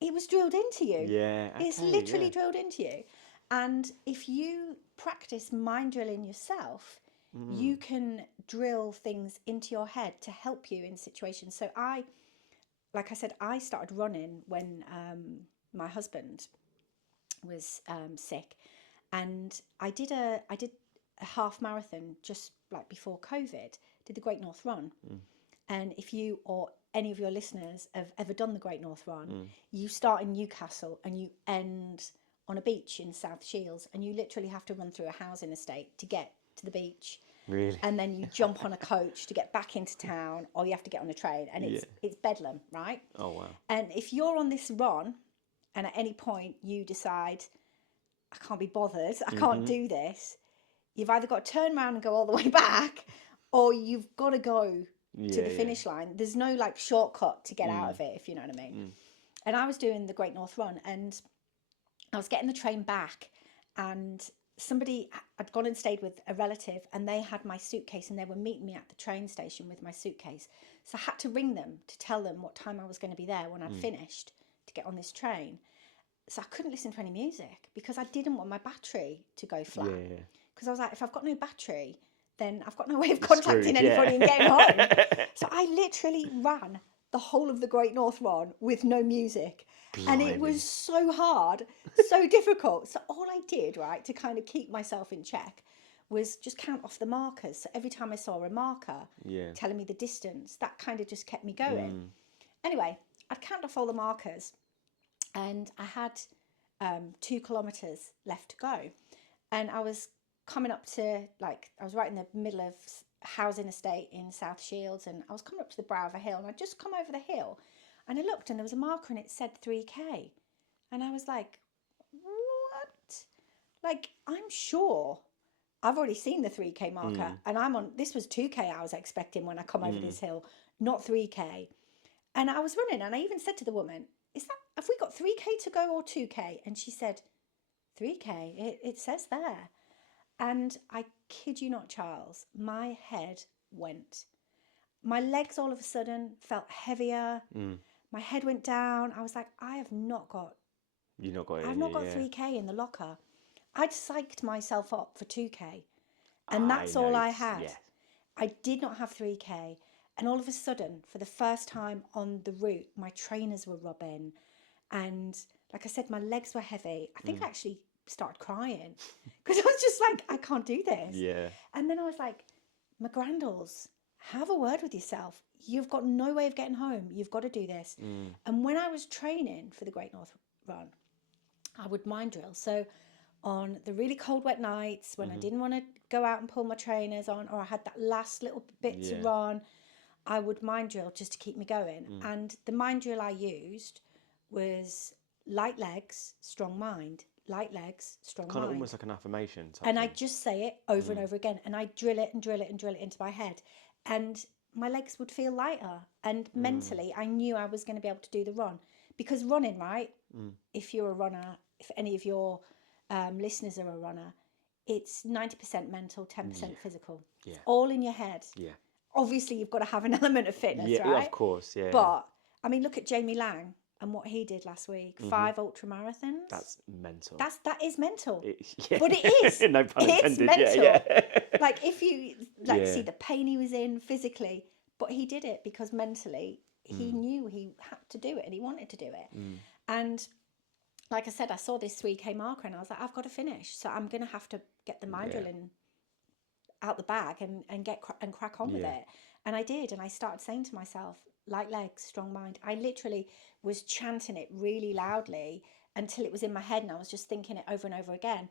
it was drilled into you. Yeah. Okay, it's literally drilled into you. And if you practice mind drilling yourself, you can drill things into your head to help you in situations. So like I said, I started running when my husband was sick, and I did a half marathon just like before COVID. Did the Great North Run, And if you or any of your listeners have ever done the Great North Run, you start in Newcastle and you end on a beach in South Shields, and you literally have to run through a housing estate to get to the beach. Really? And then you jump on a coach to get back into town, or you have to get on a train, and it's bedlam, right? Oh, wow. And if you're on this run and at any point you decide, I can't be bothered, I can't do this, you've either got to turn around and go all the way back, or you've got to go to the finish line. There's no like shortcut to get out of it, if you know what I mean. And I was doing the Great North Run, and I was getting the train back, and somebody had gone and stayed with a relative, and they had my suitcase, and they were meeting me at the train station with my suitcase. So I had to ring them to tell them what time I was going to be there when I'd finished to get on this train. So I couldn't listen to any music because I didn't want my battery to go flat. Because I was like, if I've got no battery, then I've got no way of contacting anybody and getting home. So I literally ran the whole of the Great North Run with no music. Blimey. And it was so hard, so difficult. So all I did, right, to kind of keep myself in check was just count off the markers. So every time I saw a marker telling me the distance, that kind of just kept me going. Anyway, I'd count off all the markers, and I had 2 kilometres left to go. And I was coming up to, like, I was right in the middle of housing estate in South Shields, and I was coming up to the brow of a hill, and I'd just come over the hill, and I looked, and there was a marker, and it said 3K. And I was like, what? Like, I'm sure I've already seen the 3K marker, and I'm on, this was 2K I was expecting when I come over this hill, not 3K. And I was running, and I even said to the woman, have we got 3K to go or 2K? And she said, 3K, it says there. And I kid you not, Charles, my head went. My legs all of a sudden felt heavier. My head went down. I was like, I've not got 3K in the locker. I'd psyched myself up for 2K. And that's all I had. Yeah. I did not have 3K. And all of a sudden, for the first time on the route, my trainers were rubbing. And like I said, my legs were heavy. I think I actually started crying because I was just like, I can't do this. Yeah. And then I was like, McGrandles, have a word with yourself. You've got no way of getting home. You've got to do this. And when I was training for the Great North Run, I would mind drill. So on the really cold, wet nights when I didn't want to go out and pull my trainers on, or I had that last little bit to run, I would mind drill just to keep me going. And the mind drill I used was light legs, strong mind. Light legs, strong mind. Kind of almost like an affirmation type and thing. I just say it over and over again, and I drill it and drill it and drill it into my head, and my legs would feel lighter, and mentally I knew I was going to be able to do the run. Because running, right, if you're a runner, if any of your listeners are a runner, it's 90% mental, 10% physical. It's all in your head. Obviously you've got to have an element of fitness, right? Of course, But I mean, look at Jamie Lang and what he did last week. 5 ultra marathons. That's mental. That is mental. But it is. No pun intended. It's mental. Yeah. Like if you see the pain he was in physically, but he did it because mentally he knew he had to do it and he wanted to do it. And like I said, I saw this 3K marker and I was like, I've got to finish. So I'm going to have to get the mind drilling out the bag and crack on with it. And I did. And I started saying to myself, light legs, strong mind. I literally was chanting it really loudly until it was in my head, and I was just thinking it over and over again.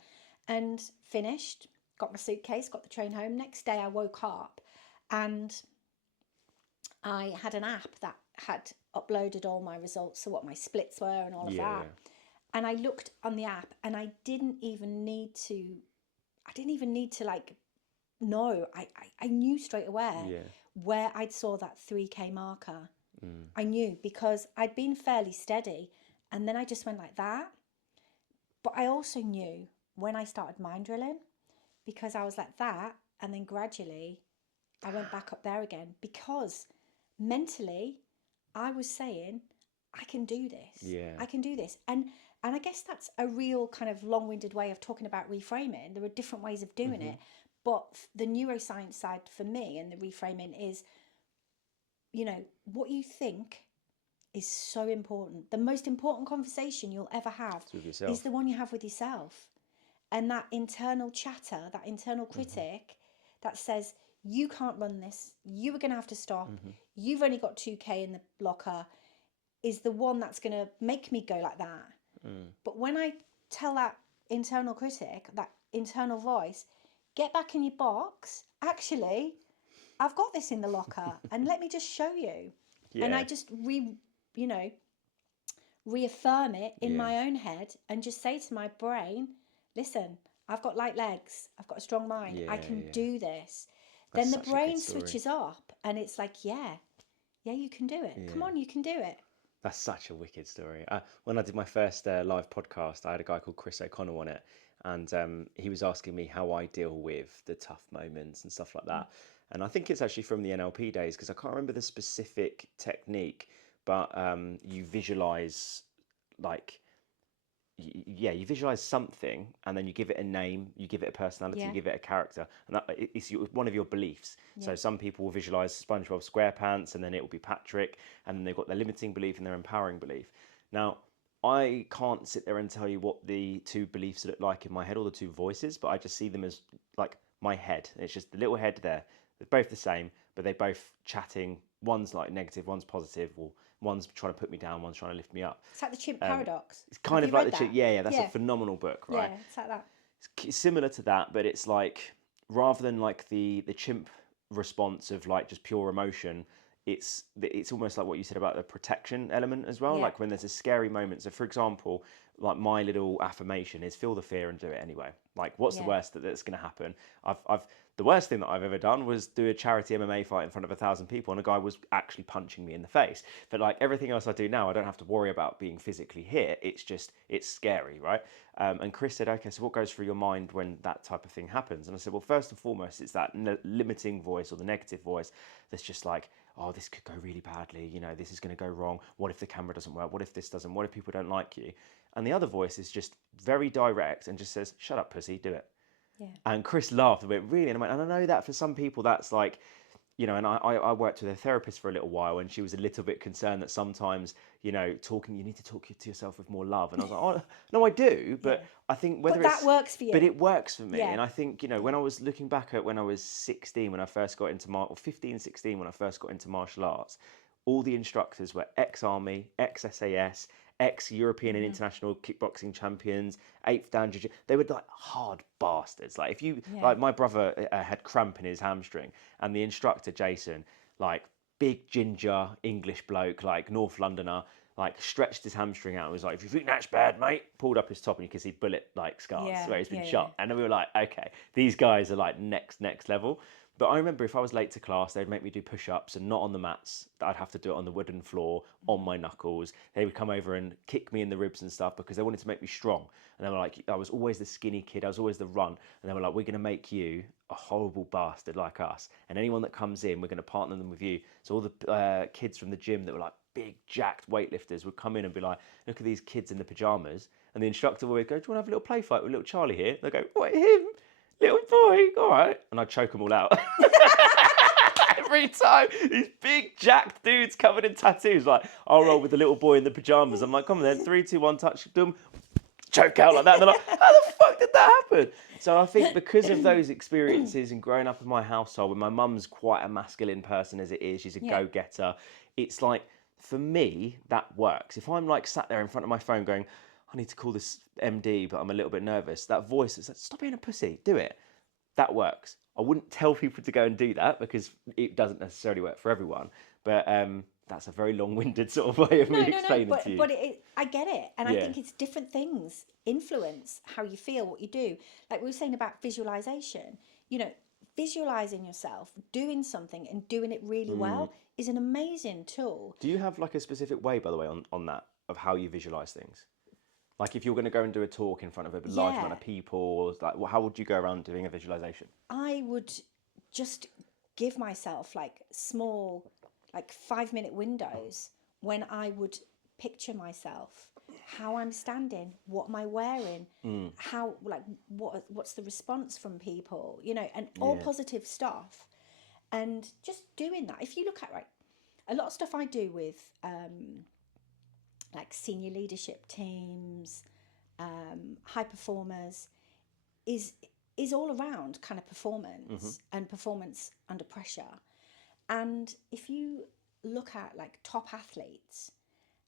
And finished, got my suitcase, got the train home. Next day I woke up and I had an app that had uploaded all my results, so what my splits were and all of that. And I looked on the app, and I didn't even need to like know. I knew straight away where I'd saw that 3K marker. I knew because I'd been fairly steady, and then I just went like that. But I also knew when I started mind drilling, because I was like that, and then gradually I went back up there again, because mentally I was saying, I can do this. I can do this. And I guess that's a real kind of long-winded way of talking about reframing. There are different ways of doing it. But the neuroscience side for me and the reframing is, you know, what you think is so important. The most important conversation you'll ever have is the one you have with yourself. And that internal chatter, that internal critic that says, you can't run this. You are going to have to stop. You've only got 2K in the locker, is the one that's going to make me go like that. But when I tell that internal critic, that internal voice, get back in your box, actually, I've got this in the locker and let me just show you. Yeah. And I just reaffirm it in my own head and just say to my brain, listen, I've got light legs, I've got a strong mind, I can do this. That's then the brain switches up and it's like, yeah, you can do it. Come on, you can do it. That's such a wicked story. When I did my first live podcast, I had a guy called Chris O'Connell on it, and he was asking me how I deal with the tough moments and stuff like that. And I think it's actually from the NLP days, because I can't remember the specific technique, but you visualize, like, you visualize something, and then you give it a name, you give it a personality, you give it a character, and that, it's one of your beliefs. So some people will visualize SpongeBob SquarePants, and then it will be Patrick, and then they've got their limiting belief and their empowering belief. Now, I can't sit there and tell you what the two beliefs look like in my head, or the two voices, but I just see them as like my head. It's just the little head there. They're both the same, but they're both chatting. One's like negative, one's positive, or one's trying to put me down, one's trying to lift me up. It's like the chimp paradox. It's kind of like the chimp. Yeah, that's a phenomenal book, right? Yeah, it's like that. It's similar to that, but it's like, rather than like the chimp response of like just pure emotion, it's almost like what you said about the protection element as well. Like when there's a scary moment. So for example, like my little affirmation is feel the fear and do it anyway. Like what's the worst that's going to happen? The worst thing that I've ever done was do a charity MMA fight in front of 1,000 people, and a guy was actually punching me in the face. But like everything else I do now, I don't have to worry about being physically hit. It's scary, right? And Chris said, okay, so what goes through your mind when that type of thing happens? And I said, well, first and foremost, it's that limiting voice, or the negative voice that's just like, oh, this could go really badly. You know, this is going to go wrong. What if the camera doesn't work? What if this doesn't? What if people don't like you? And the other voice is just very direct and just says, shut up, pussy, do it. Yeah. And Chris laughed and went, really? And I went, and I know that for some people that's like, you know, and I worked with a therapist for a little while, and she was a little bit concerned that sometimes, you know, you need to talk to yourself with more love. And I was like, oh, no, I do. But I think that works for you. But it works for me. Yeah. And I think, you know, when I was looking back at when I was 16, when I first got into 15, 16, when I first got into martial arts, all the instructors were ex-army, ex-SAS, ex-European and international kickboxing champions, 8th Dan Jiu-Jitsu. They were like hard bastards. Like if you, like my brother had cramp in his hamstring, and the instructor, Jason, like big ginger English bloke, like North Londoner, like stretched his hamstring out and was like, if you think that's bad, mate, pulled up his top, and you can see bullet like scars where he's been shot. And then we were like, okay, these guys are like next level. But I remember if I was late to class, they'd make me do push-ups, and not on the mats. I'd have to do it on the wooden floor, on my knuckles. They would come over and kick me in the ribs and stuff because they wanted to make me strong. And they were like, I was always the skinny kid. I was always the run. And they were like, we're going to make you a horrible bastard like us. And anyone that comes in, we're going to partner them with you. So all the kids from the gym that were like big, jacked weightlifters would come in and be like, look at these kids in the pajamas. And the instructor would go, do you want to have a little play fight with little Charlie here? And they go, what, him? Little boy, all right. And I'd choke them all out. Every time, these big jacked dudes covered in tattoos, like, I'll roll with the little boy in the pajamas. I'm like, come on then, 3, 2, 1, touch them, choke out like that. And they're like, how the fuck did that happen? So I think because of those experiences and growing up in my household, when my mum's quite a masculine person as it is, she's a go-getter, it's like, for me, that works. If I'm like sat there in front of my phone going, I need to call this MD, but I'm a little bit nervous. That voice is like, stop being a pussy, do it. That works. I wouldn't tell people to go and do that because it doesn't necessarily work for everyone. But that's a very long-winded sort of way of me explaining to you. But I get it. And I think it's different things influence how you feel, what you do. Like we were saying about visualization, you know, visualizing yourself doing something and doing it really well is an amazing tool. Do you have like a specific way, by the way, on that, of how you visualize things? Like if you're going to go and do a talk in front of a large amount of people, like how would you go around doing a visualization? I would just give myself like small, like 5-minute windows when I would picture myself, how I'm standing, what am I wearing, how, like, what's the response from people, you know, and all positive stuff. And just doing that. If you look at, right, a lot of stuff I do with, like senior leadership teams, high performers, is is all around kind of performance and performance under pressure. And if you look at like top athletes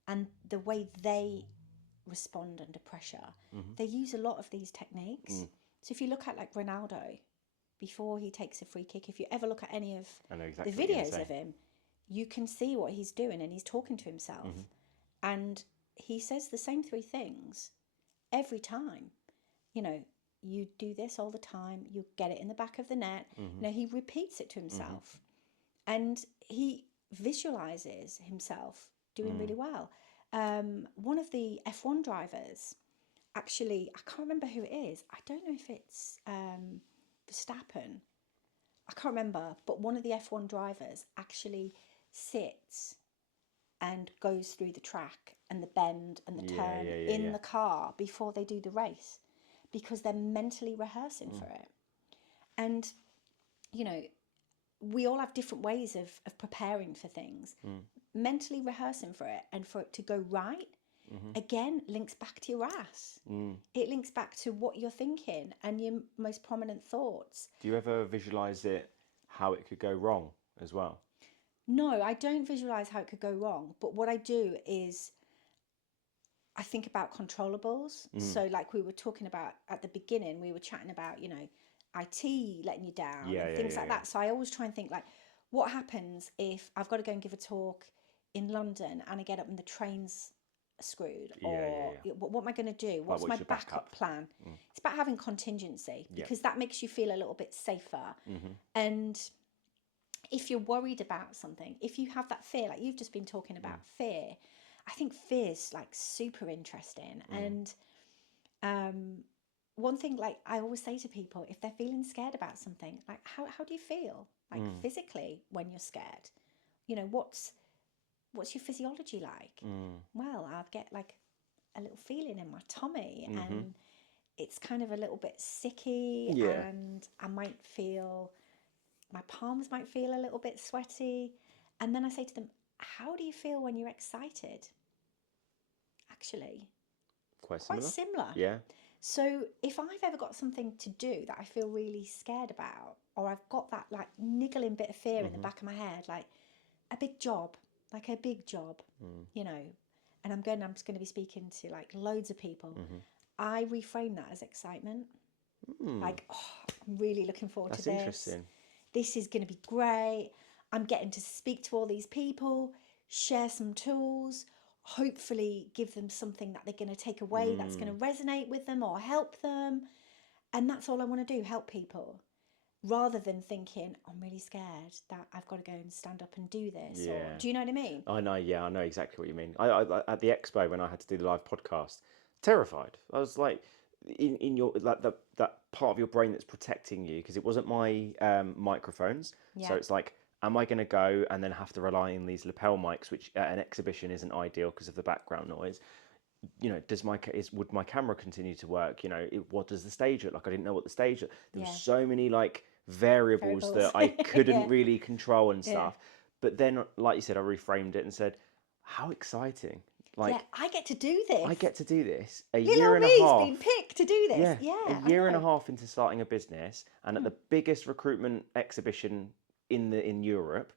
and the way they respond under pressure, they use a lot of these techniques. So if you look at like Ronaldo, before he takes a free kick, if you ever look at any of the videos of him, you can see what he's doing, and he's talking to himself. And he says the same three things every time. You know, you do this all the time, you get it in the back of the net. You know, he repeats it to himself. And he visualizes himself doing really well. One of the F1 drivers, actually, I can't remember who it is. I don't know if it's Verstappen. I can't remember, but one of the F1 drivers actually sits and goes through the track and the bend and the turn in the car before they do the race, because they're mentally rehearsing for it. And, you know, we all have different ways of preparing for things. Mentally rehearsing for it, and for it to go right, again, links back to your ass. It links back to what you're thinking and your most prominent thoughts. Do you ever visualize it, how it could go wrong as well? No, I don't visualize how it could go wrong. But what I do is I think about controllables. So like we were talking about at the beginning, we were chatting about, you know, IT letting you down and things like that. So I always try and think like, what happens if I've got to go and give a talk in London and I get up and the train's screwed? Or what am I going to do? What's my backup plan? It's about having contingency, because that makes you feel a little bit safer. And if you're worried about something, if you have that fear, like you've just been talking about fear, I think fear is like super interesting. And one thing, like I always say to people, if they're feeling scared about something, like how do you feel like physically when you're scared? You know, what's your physiology like? Well, I'll get like a little feeling in my tummy, and it's kind of a little bit sicky, and I might feel, my palms might feel a little bit sweaty. And then I say to them, how do you feel when you're excited? Actually, Quite similar. Yeah. So if I've ever got something to do that I feel really scared about, or I've got that like niggling bit of fear in the back of my head, like a big job, you know, and I'm just going to be speaking to like loads of people, I reframe that as excitement. Like, oh, I'm really looking forward to this. That's interesting. This is going to be great. I'm getting to speak to all these people, share some tools, hopefully give them something that they're going to take away that's going to resonate with them or help them. And that's all I want to do, help people, rather than thinking, I'm really scared that I've got to go and stand up and do this. Or, do you know what I mean? I know, I know exactly what you mean. I at the expo, when I had to do the live podcast, terrified. I was like, in your, like that part of your brain that's protecting you, because it wasn't my microphones. So it's like, am I going to go and then have to rely on these lapel mics, which at an exhibition isn't ideal because of the background noise? You know, would my camera continue to work? You know, what does the stage look like? I didn't know what the stage looked. There were so many like variables that I couldn't really control and stuff. But then, like you said, I reframed it and said, how exciting. Like, I get to do this. I get to do this. Little year and a half. Been picked to do this. A year and a half into starting a business, and at the biggest recruitment exhibition in Europe,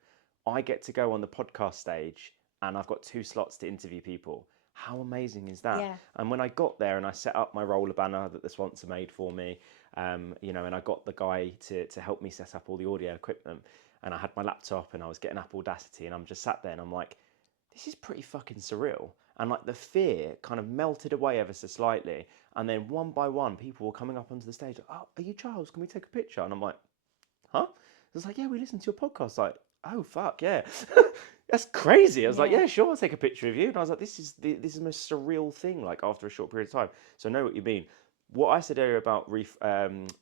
I get to go on the podcast stage, and I've got 2 slots to interview people. How amazing is that? Yeah. And when I got there and I set up my roller banner that the sponsor made for me, you know, and I got the guy to help me set up all the audio equipment, and I had my laptop and I was getting Apple Audacity, and I'm just sat there and I'm like, this is pretty fucking surreal. And like the fear kind of melted away ever so slightly. And then one by one, people were coming up onto the stage. Oh, are you Charles? Can we take a picture? And I'm like, huh? It was like, yeah, we listened to your podcast. Like, oh, fuck, yeah. That's crazy. I was like, yeah, sure, I'll take a picture of you. And I was like, this is the most surreal thing, like after a short period of time. So I know what you mean. What I said earlier about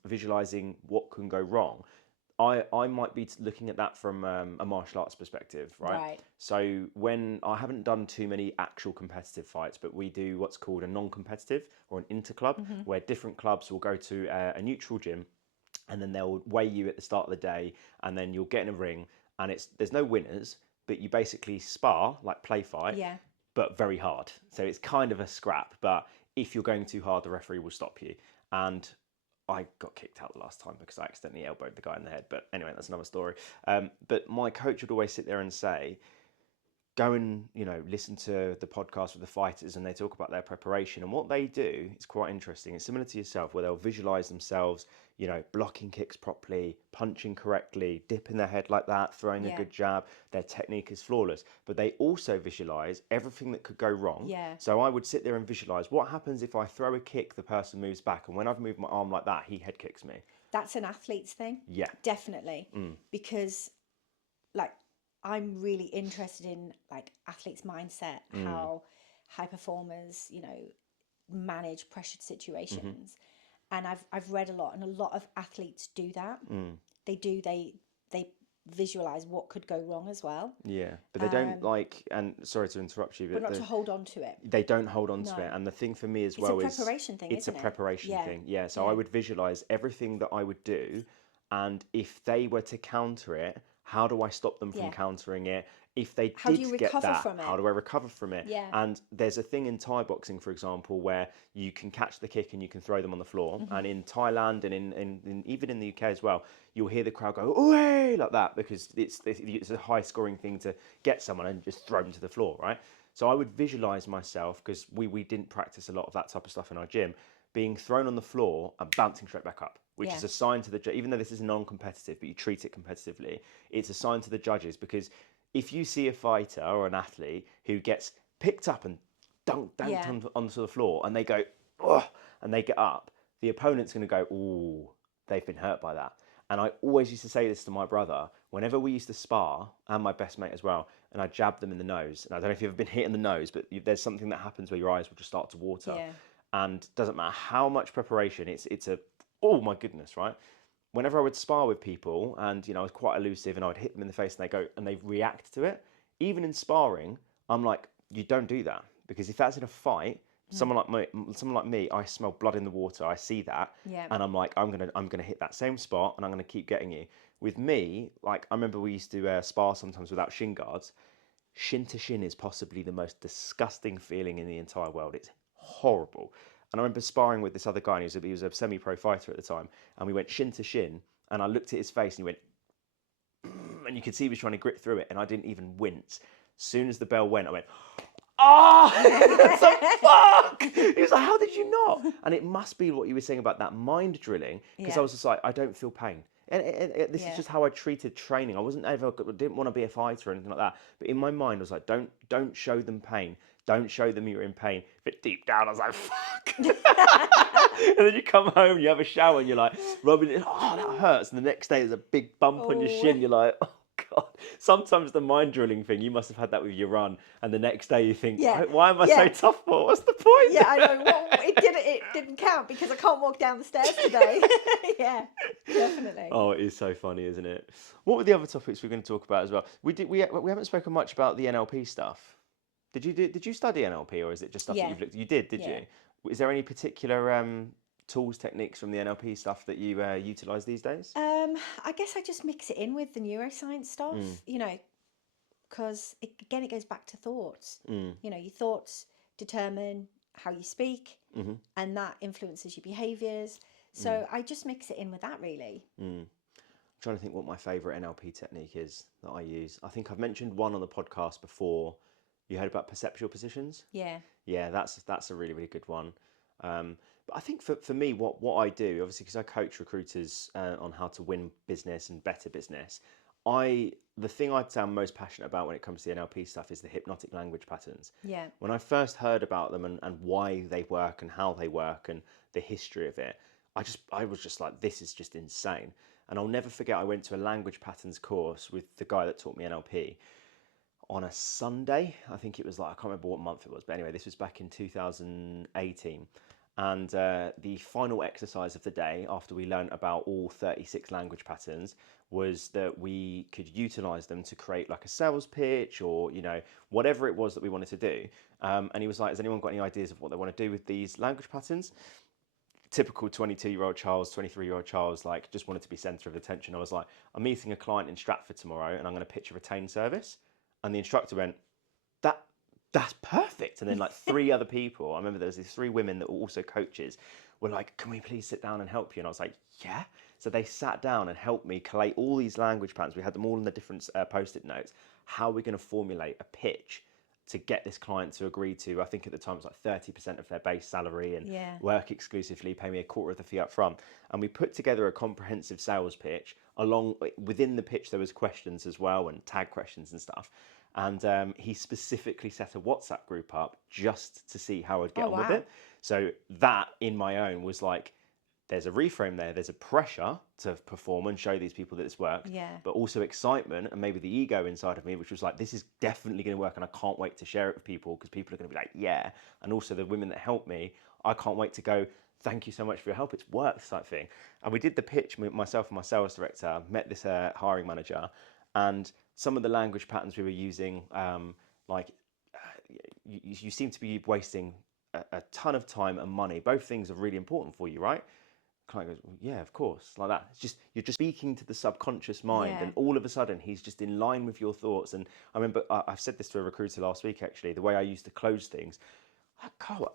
visualizing what can go wrong, I might be looking at that from a martial arts perspective, right? So when I haven't done too many actual competitive fights, but we do what's called a non-competitive or an interclub, where different clubs will go to a neutral gym, and then they'll weigh you at the start of the day, and then you'll get in a ring, and there's no winners, but you basically spar, like play fight, but very hard. So it's kind of a scrap, but if you're going too hard, the referee will stop you. And I got kicked out the last time because I accidentally elbowed the guy in the head. But anyway, that's another story. But my coach would always sit there and say, go and, you know, listen to the podcast with the fighters, and they talk about their preparation. And what they do is quite interesting. It's similar to yourself, where they'll visualize themselves, you know, blocking kicks properly, punching correctly, dipping their head like that, throwing a good jab. Their technique is flawless. But they also visualize everything that could go wrong. Yeah. So I would sit there and visualize what happens if I throw a kick, the person moves back, and when I've moved my arm like that, he head kicks me. That's an athlete's thing. Yeah. Definitely. Because, like, I'm really interested in, like, athletes' mindset, how high performers, you know, manage pressured situations. And I've read a lot, and a lot of athletes do that. They visualize what could go wrong as well. Yeah, but they don't like, and sorry to interrupt you, but not to hold on to it. They don't hold on to it. And the thing for me as well is it's a preparation thing, it's a isn't it? preparation thing. Yeah, so I would visualize everything that I would do, and if they were to counter it, how do I stop them from countering it? If they how do you did get recover that, from it? how do I recover from it? Yeah. And there's a thing in Thai boxing, for example, where you can catch the kick and you can throw them on the floor. And in Thailand and in even in the UK as well, you'll hear the crowd go, "Oi!" like that, because it's a high scoring thing to get someone and just throw them to the floor, right? So I would visualize myself, because we didn't practice a lot of that type of stuff in our gym, being thrown on the floor and bouncing straight back up, which is a sign to the, even though this is non-competitive, but you treat it competitively, it's a sign to the judges, because if you see a fighter or an athlete who gets picked up and dunked onto the floor, and they go, "Ugh," and they get up, the opponent's going to go, "Ooh, they've been hurt by that." And I always used to say this to my brother whenever we used to spar, and my best mate as well, and I jabbed them in the nose. And I don't know if you've ever been hit in the nose, but there's something that happens where your eyes will just start to water. Yeah. And doesn't matter how much preparation, it's a, oh my goodness, right? Whenever I would spar with people, and you know, I was quite elusive, and I would hit them in the face, and they react to it. Even in sparring, I'm like, you don't do that, because if that's in a fight, someone like me, I smell blood in the water. I see that, and I'm like, I'm gonna hit that same spot, and I'm gonna keep getting you. With me, like, I remember we used to spar sometimes without shin guards. Shin to shin is possibly the most disgusting feeling in the entire world. It's horrible. And I remember sparring with this other guy, and he was a semi-pro fighter at the time, and we went shin to shin, and I looked at his face, and he went, and you could see he was trying to grit through it, and I didn't even wince. As soon as the bell went, I went, "Ah, that's a fuck!" He was like, "How did you not?" And it must be what you were saying about that mind drilling, because I was just like, I don't feel pain. And this is just how I treated training. I didn't want to be a fighter or anything like that. But in my mind, I was like, don't show them pain. Don't show them you're in pain. But deep down, I was like, fuck. And then you come home, you have a shower, and you're like, rubbing it. Oh, that hurts. And the next day, there's a big bump on your shin. You're like, oh, God. Sometimes the mind drilling thing, you must have had that with your run. And the next day, you think, why am I so tough for? What's the point? Yeah, I know. Well, it didn't count because I can't walk down the stairs today. Yeah, definitely. Oh, it is so funny, isn't it? What were the other topics we're going to talk about as well? We haven't spoken much about the NLP stuff. Did you study NLP, or is it just stuff that you've looked? You did you? Is there any particular tools, techniques from the NLP stuff that you utilize these days? I guess I just mix it in with the neuroscience stuff, you know, because it goes back to thoughts. You know, your thoughts determine how you speak, and that influences your behaviours. So I just mix it in with that, really. I'm trying to think what my favourite NLP technique is that I use. I think I've mentioned one on the podcast before. You heard about perceptual positions? Yeah. Yeah, that's a really, really good one. But I think for me, what I do, obviously, because I coach recruiters on how to win business and better business, the thing I'd say I'm most passionate about when it comes to the NLP stuff is the hypnotic language patterns. Yeah. When I first heard about them and why they work and how they work and the history of it, I was just like, this is just insane. And I'll never forget, I went to a language patterns course with the guy that taught me NLP on a Sunday. I think it was like, I can't remember what month it was, but anyway, this was back in 2018. And the final exercise of the day, after we learned about all 36 language patterns, was that we could utilize them to create like a sales pitch, or, you know, whatever it was that we wanted to do. And he was like, has anyone got any ideas of what they want to do with these language patterns? Typical 22-year-old Charles, 23-year-old Charles, like, just wanted to be center of attention. I was like, I'm meeting a client in Stratford tomorrow, and I'm going to pitch a retained service. And the instructor went, that's perfect. And then like 3 other people, I remember there was these 3 women that were also coaches, were like, can we please sit down and help you? And I was like, yeah. So they sat down and helped me collate all these language patterns. We had them all in the different post-it notes. How are we going to formulate a pitch to get this client to agree to, I think at the time it was like 30% of their base salary and work exclusively, pay me a quarter of the fee up front. And we put together a comprehensive sales pitch. Along within the pitch, there was questions as well and tag questions and stuff. And he specifically set a WhatsApp group up just to see how I'd get on with it. So that in my own was like, there's a reframe there, there's a pressure to perform and show these people that this works, but also excitement and maybe the ego inside of me, which was like, this is definitely going to work and I can't wait to share it with people because people are going to be like, yeah. And also the women that helped me, I can't wait to go, thank you so much for your help, it's worked, type thing. And we did the pitch, myself and my sales director, met this hiring manager, and some of the language patterns we were using, you seem to be wasting a ton of time and money. Both things are really important for you, right? Client goes, well, yeah, of course, like that. It's just, you're just speaking to the subconscious mind, and all of a sudden he's just in line with your thoughts. And I remember I've said this to a recruiter last week, actually, the way I used to close things. Carl,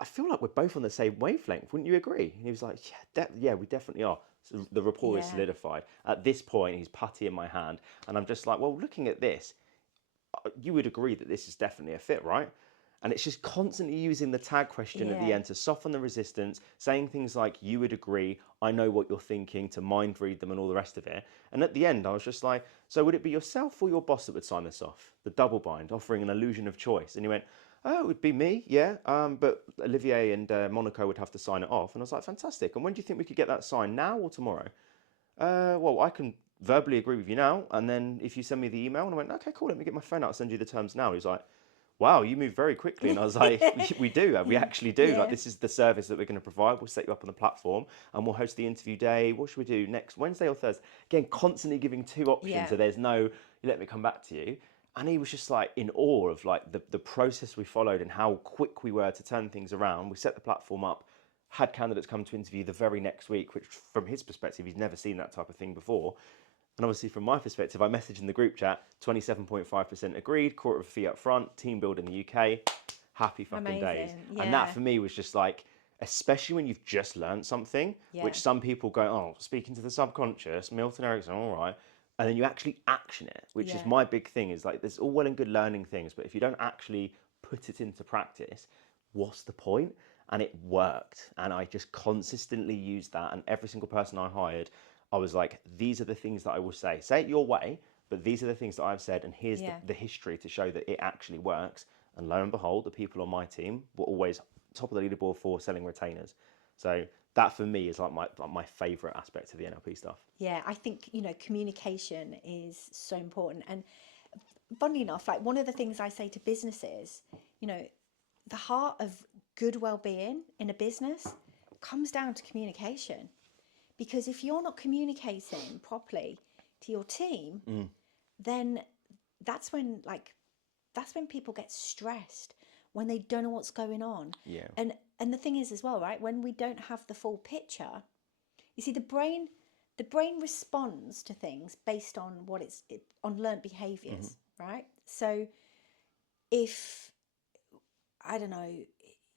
I feel like we're both on the same wavelength. Wouldn't you agree? And he was like, yeah, we definitely are. So the rapport is solidified. At this point, he's putty in my hand, and I'm just like, well, looking at this, you would agree that this is definitely a fit, right? And it's just constantly using the tag question at the end to soften the resistance, saying things like, you would agree, I know what you're thinking, to mind read them and all the rest of it. And at the end, I was just like, so would it be yourself or your boss that would sign this off? The double bind, offering an illusion of choice. And he went, oh, it would be me, yeah. But Olivier and Monaco would have to sign it off. And I was like, fantastic. And when do you think we could get that signed, now or tomorrow? Well, I can verbally agree with you now. And then if you send me the email, and I went, okay, cool, let me get my phone out, send you the terms now. He was like, wow, you move very quickly. And I was like, we do, we actually do. Like, this is the service that we're going to provide. We'll set you up on the platform and we'll host the interview day. What should we do next Wednesday or Thursday? Again, constantly giving 2 options. So there's no, let me come back to you. And he was just like in awe of like the process we followed and how quick we were to turn things around. We set the platform up, had candidates come to interview the very next week, which from his perspective, he's never seen that type of thing before. And obviously from my perspective, I messaged in the group chat, 27.5% agreed, quarter of a fee up front, team build in the UK, happy fucking days. And that for me was just like, especially when you've just learned something, which some people go, oh, speaking to the subconscious, Milton Erickson, all right. And then you actually action it, which is my big thing, is like, there's all well and good learning things, but if you don't actually put it into practice, what's the point? And it worked. And I just consistently used that. And every single person I hired, I was like, these are the things that I will say. Say it your way, but these are the things that I've said, and here's the history to show that it actually works. And lo and behold, the people on my team were always top of the leaderboard for selling retainers. So that for me is like my favorite aspect of the NLP stuff. Yeah, I think, communication is so important. And funnily enough, like one of the things I say to businesses, the heart of good well-being in a business comes down to communication. Because if you're not communicating properly to your team, then that's when people get stressed, when they don't know what's going on. Yeah. And the thing is as well, right? When we don't have the full picture, you see, the brain responds to things based on on learned behaviors, right? So if, I don't know,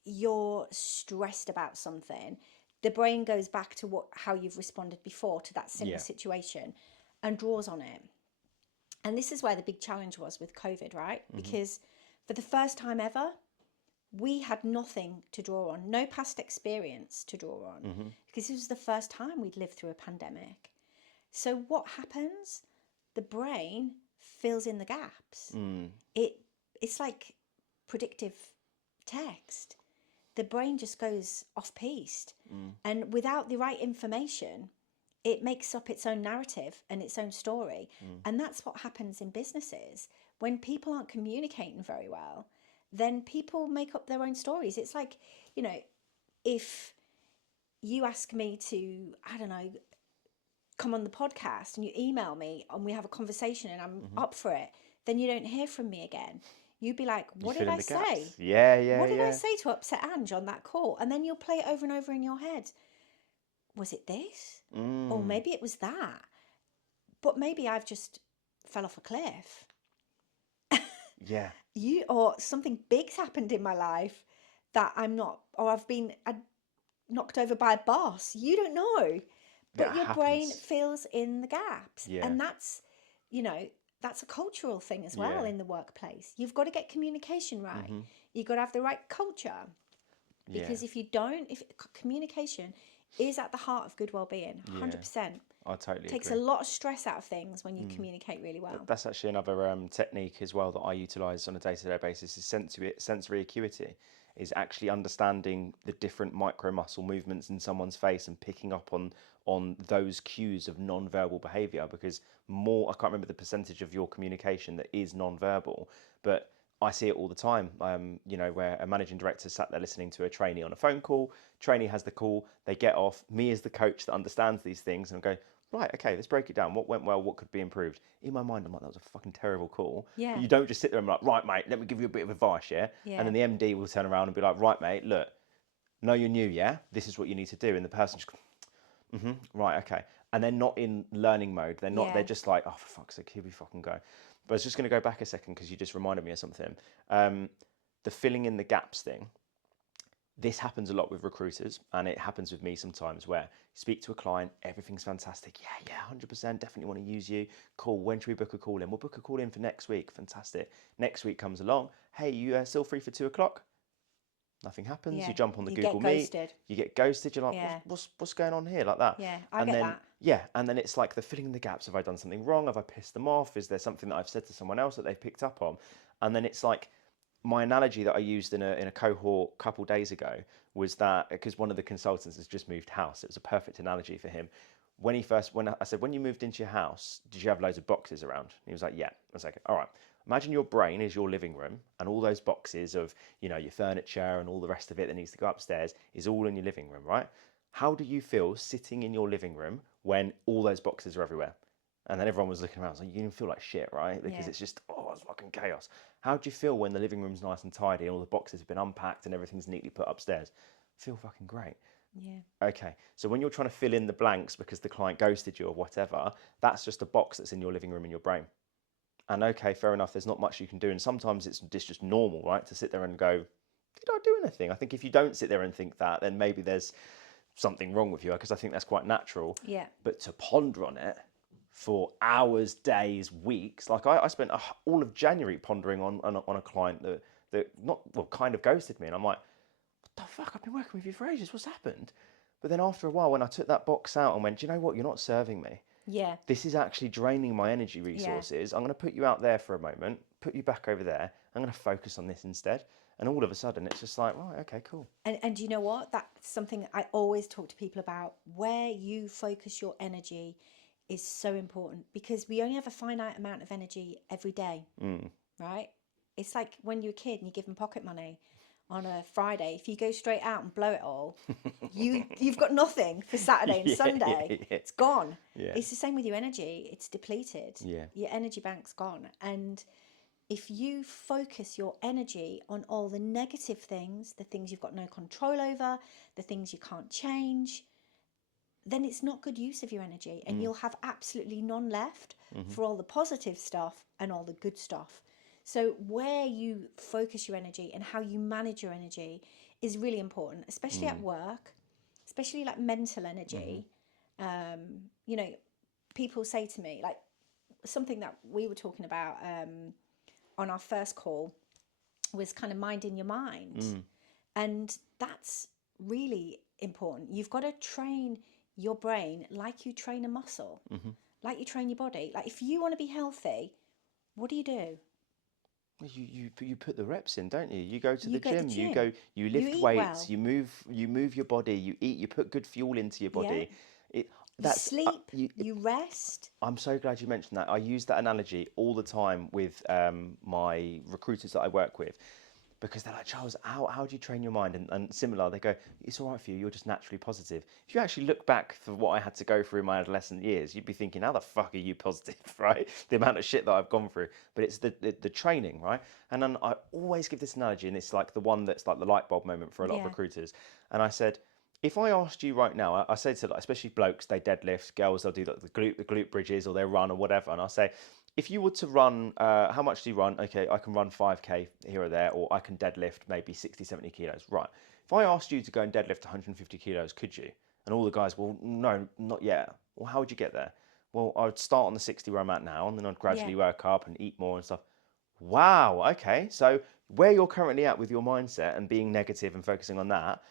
you're stressed about something, the brain goes back to how you've responded before to that similar situation and draws on it. And this is where the big challenge was with COVID, right? Because for the first time ever, we had nothing to draw on, no past experience to draw on, because this was the first time we'd lived through a pandemic. So what happens? The brain fills in the gaps. It's like predictive text. The brain just goes off-piste. And without the right information, it makes up its own narrative and its own story. And that's what happens in businesses. When people aren't communicating very well, then people make up their own stories. It's like, if you ask me to, I don't know, come on the podcast and you email me and we have a conversation and I'm up for it, then you don't hear from me again. You'd be like, what did I say? Yeah. What did I say to upset Ange on that call? And then you'll play it over and over in your head. Was it this? Or maybe it was that. But maybe I've just fell off a cliff. Yeah. Or something big's happened in my life that I'm not, or I've been knocked over by a boss. You don't know, but That your brain happens. fills in the gaps. Yeah. And that's, that's a cultural thing as well Yeah. in the workplace. You've got to get communication right. Mm-hmm. You've got to have the right culture. Because if you don't, if communication is at the heart of good well-being, 100%. I totally Takes agree. a lot of stress out of things when you communicate really well. That's actually another technique as well that I utilise on a day-to-day basis is sensory acuity, is actually understanding the different micro muscle movements in someone's face and picking up on those cues of non-verbal behaviour, because I can't remember the percentage of your communication that is non-verbal, but I see it all the time, where a managing director sat there listening to a trainee on a phone call, trainee has the call, they get off, me as the coach that understands these things and go, right, okay, let's break it down. What went well? What could be improved? In my mind, I'm like, that was a fucking terrible call. Yeah. But you don't just sit there and be like, right, mate, let me give you a bit of advice, yeah? Yeah. And then the MD will turn around and be like, right, mate, look, know you're new, yeah? This is what you need to do. And the person just goes, right, okay. And they're not in learning mode. They're not, they're just like, oh, for fuck's sake, here we fucking go. But I was just going to go back a second because you just reminded me of something. The filling in the gaps thing. This happens a lot with recruiters, and it happens with me sometimes where you speak to a client, everything's fantastic. Yeah, 100%, definitely want to use you. Cool, when should we book a call in? We'll book a call in for next week. Fantastic. Next week comes along. Hey, you still free for 2:00? Nothing happens. Yeah. You jump on the You Google get Meet. ghosted. You get ghosted. You're like, Yeah. what's going on here? Like that. Yeah, I and get then, that. Yeah, and then it's like the filling in the gaps. Have I done something wrong? Have I pissed them off? Is there something that I've said to someone else that they've picked up on? And then it's like, my analogy that I used in a cohort a couple days ago was that, because one of the consultants has just moved house, it was a perfect analogy for him. When I said, when you moved into your house, did you have loads of boxes around? He was like, yeah. I was like, all right. Imagine your brain is your living room, and all those boxes of, your furniture and all the rest of it that needs to go upstairs is all in your living room, right? How do you feel sitting in your living room when all those boxes are everywhere? And then everyone was looking around. I was like, you feel like shit, right? Because it's just, it's fucking chaos. How do you feel when the living room's nice and tidy and all the boxes have been unpacked and everything's neatly put upstairs? Feel fucking great. Yeah. Okay, so when you're trying to fill in the blanks because the client ghosted you or whatever, that's just a box that's in your living room in your brain. And okay, fair enough, there's not much you can do. And sometimes it's just normal, right? To sit there and go, did I do anything? I think if you don't sit there and think that, then maybe there's something wrong with you, because I think that's quite natural. Yeah. But to ponder on it for hours, days, weeks, like I spent all of January pondering on a client that kind of ghosted me. And I'm like, what the fuck? I've been working with you for ages. What's happened? But then after a while, when I took that box out and went, do you know what? You're not serving me. Yeah. This is actually draining my energy resources. I'm going to put you out there for a moment, put you back over there. I'm going to focus on this instead. And all of a sudden, it's just like, right, okay, cool. And you know what? That's something I always talk to people about. Where you focus your energy is so important, because we only have a finite amount of energy every day, right? It's like when you're a kid and you give them pocket money on a Friday. If you go straight out and blow it all, you've got nothing for Saturday and Sunday. Yeah. It's gone. Yeah. It's the same with your energy. It's depleted. Yeah. Your energy bank's gone. And if you focus your energy on all the negative things, the things you've got no control over, the things you can't change, then it's not good use of your energy, and you'll have absolutely none left for all the positive stuff and all the good stuff. So where you focus your energy and how you manage your energy is really important, especially at work, especially like mental energy. People say to me, like something that we were talking about on our first call was kind of minding your mind. And that's really important. You've got to train your brain like you train a muscle, like you train your body. Like if you want to be healthy, what do? You put the reps in, don't you? You go to the go to gym, the you gym. you lift eat weights, well. you move your body, you eat, you put good fuel into your body. You sleep, you rest. I'm so glad you mentioned that. I use that analogy all the time with my recruiters that I work with, because they're like, Charles, how do you train your mind? And similar, they go, it's all right for you, you're just naturally positive. If you actually look back for what I had to go through in my adolescent years, you'd be thinking, how the fuck are you positive, right? The amount of shit that I've gone through. But it's the training, right? And then I always give this analogy, and it's like the one that's like the light bulb moment for a lot of recruiters. And I said, if I asked you right now, I say to, especially blokes, they deadlift, girls, they'll do like the glute bridges, or they run or whatever. And I'll say, if you were to run, how much do you run? Okay, I can run 5K here or there, or I can deadlift maybe 60, 70 kilos. Right. If I asked you to go and deadlift 150 kilos, could you? And all the guys, well, no, not yet. Well, how would you get there? Well, I would start on the 60 where I'm at now, and then I'd gradually work up and eat more and stuff. Wow, okay. So where you're currently at with your mindset and being negative and focusing on that,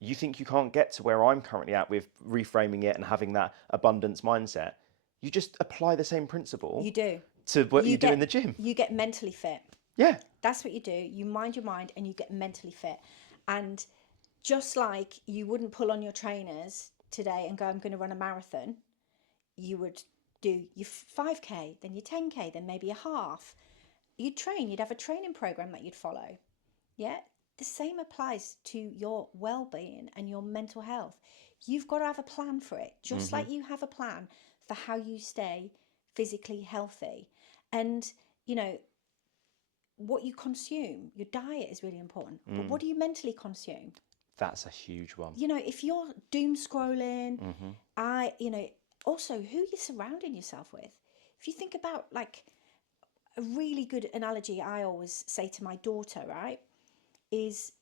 you think you can't get to where I'm currently at with reframing it and having that abundance mindset. You just apply the same principle. You do. To what you do in the gym. You get mentally fit. Yeah. That's what you do. You mind your mind and you get mentally fit. And just like you wouldn't pull on your trainers today and go, I'm going to run a marathon, you would do your 5K, then your 10K, then maybe a half. You'd train, you'd have a training program that you'd follow. Yeah. The same applies to your well-being and your mental health. You've got to have a plan for it, just like you have a plan for how you stay physically healthy. And, you know, what you consume, your diet is really important. But what do you mentally consume? That's a huge one. You know, if you're doom scrolling, also who you're surrounding yourself with. If you think about, like, a really good analogy I always say to my daughter, right, is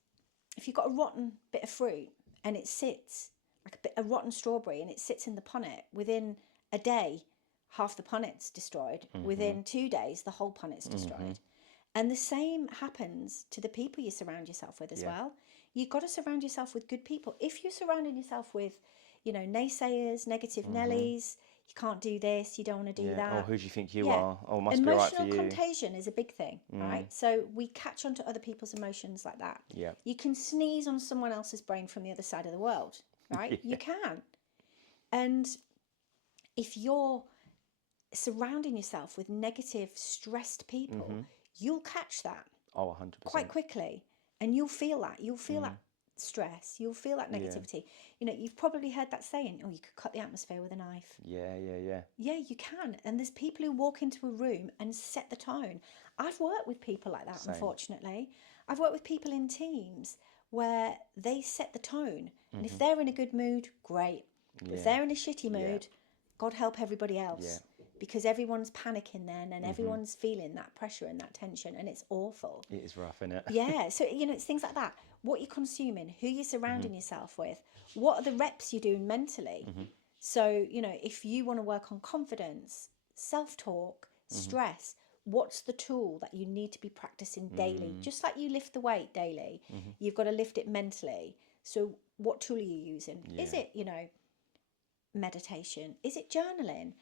if you've got a rotten bit of fruit and it sits, like a rotten strawberry, and it sits in the punnet, within a day, half the punnet's destroyed. Within 2 days, the whole punnet's destroyed. And the same happens to the people you surround yourself with as well. You've got to surround yourself with good people. If you're surrounding yourself with, you know, naysayers, negative Nellies, you can't do this, you don't want to do that. Oh, who do you think you are? Oh, must be right for you. Emotional contagion is a big thing, right? So we catch on to other people's emotions like that. Yeah. You can sneeze on someone else's brain from the other side of the world, right? You can. And if you're surrounding yourself with negative, stressed people, you'll catch that. Oh, 100%. Quite quickly. And you'll feel that. You'll feel that stress. You'll feel that negativity. You know, you've probably heard that saying, oh, you could cut the atmosphere with a knife. Yeah. Yeah, you can. And there's people who walk into a room and set the tone. I've worked with people like that, unfortunately. I've worked with people in teams where they set the tone. And if they're in a good mood, great. But if they're in a shitty mood, God help everybody else. Yeah. Because everyone's panicking then, and everyone's feeling that pressure and that tension, and it's awful. It is rough, isn't it? Yeah, so, you know, it's things like that. What you're consuming, who you're surrounding yourself with, what are the reps you're doing mentally? So, you know, if you want to work on confidence, self-talk, stress, what's the tool that you need to be practicing daily? Just like you lift the weight daily, you've got to lift it mentally. So what tool are you using? Yeah. Is it, you know, meditation? Is it journaling?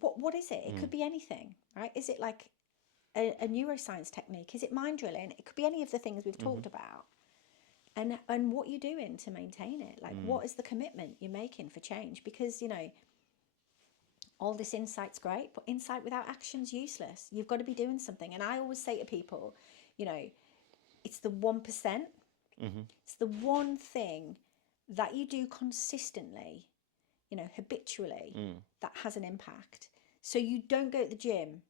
What is it? It could be anything, right? Is it like a neuroscience technique? Is it mind drilling? It could be any of the things we've talked about. And what you're doing to maintain it. Like, what is the commitment you're making for change? Because, you know, all this insight's great, but insight without action's useless. You've got to be doing something. And I always say to people, you know, it's the 1%. It's the one thing that you do consistently, you know, habitually, that has an impact. So you don't go to the gym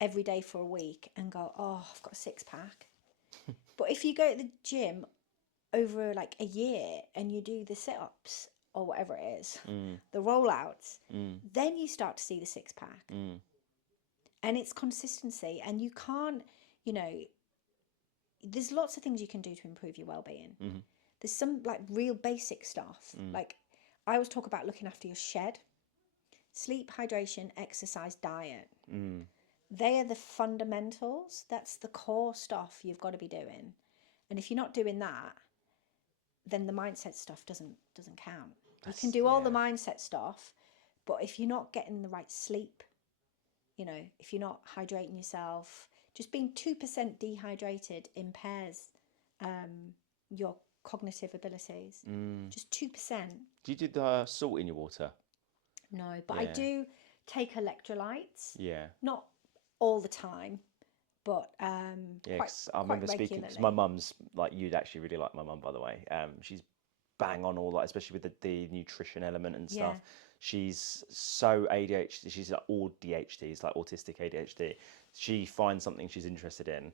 every day for a week and go, oh, I've got a 6-pack. But if you go to the gym over like a year and you do the sit-ups or whatever it is, the rollouts, then you start to see the 6-pack. And it's consistency. And you can't, you know, there's lots of things you can do to improve your well-being. There's some like real basic stuff. Like, I always talk about looking after your shed. Sleep, hydration, exercise, diet. They are the fundamentals. That's the core stuff you've got to be doing. And if you're not doing that, then the mindset stuff doesn't count. You can do all the mindset stuff, but if you're not getting the right sleep, you know, if you're not hydrating yourself, just being 2% dehydrated impairs your cognitive abilities. Just 2%. Do you do the salt in your water? No, but I do take electrolytes. Yeah. Not all the time, but I remember quite speaking, because my mum's, like, you'd actually really like my mum, by the way. She's bang on all that, especially with the nutrition element and stuff. Yeah. She's so ADHD. She's like all DHD, it's like autistic ADHD. She finds something she's interested in,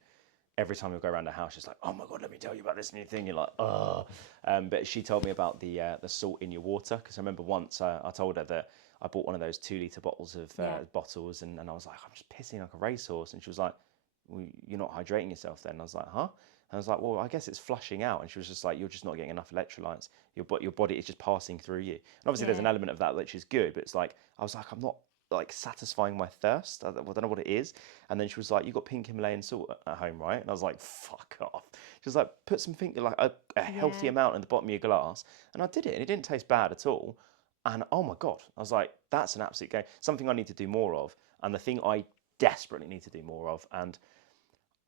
every time we go around the house, she's like, "Oh my God, let me tell you about this new thing." You're like, "Oh," but she told me about the salt in your water, because I remember once I told her that I bought one of those 2 litre bottles of bottles, and I was like, "I'm just pissing like a racehorse," and she was like, "Well, you're not hydrating yourself then." And I was like, "Huh?" And I was like, "Well, I guess it's flushing out," and she was just like, "You're just not getting enough electrolytes. Your body is just passing through you." And obviously, there's an element of that which is good, but it's like I was like, I'm not like satisfying my thirst. I don't know what it is. And then she was like, "You got pink Himalayan salt at home, right?" And I was like, "Fuck off." She was like, "Put something like a healthy amount in the bottom of your glass," and I did it, and it didn't taste bad at all. And oh my God, I was like, that's an absolute game. Something I need to do more of, and the thing I desperately need to do more of. And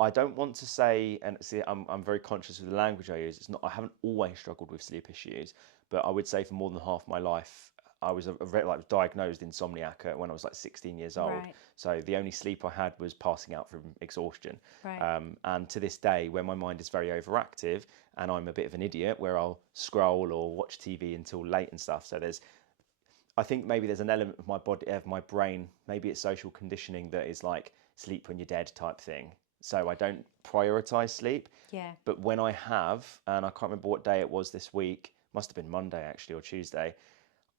I don't want to say, and see, I'm very conscious of the language I use. It's not, I haven't always struggled with sleep issues, but I would say for more than half my life, I was like diagnosed insomniac when I was like 16 years old. Right. So the only sleep I had was passing out from exhaustion. Right. And to this day, when my mind is very overactive and I'm a bit of an idiot, where I'll scroll or watch TV until late and stuff. So I think maybe there's an element of my body, of my brain, maybe it's social conditioning that is like sleep when you're dead type thing. So I don't prioritize sleep. Yeah. But when I have, and I can't remember what day it was this week, must have been Monday actually, or Tuesday.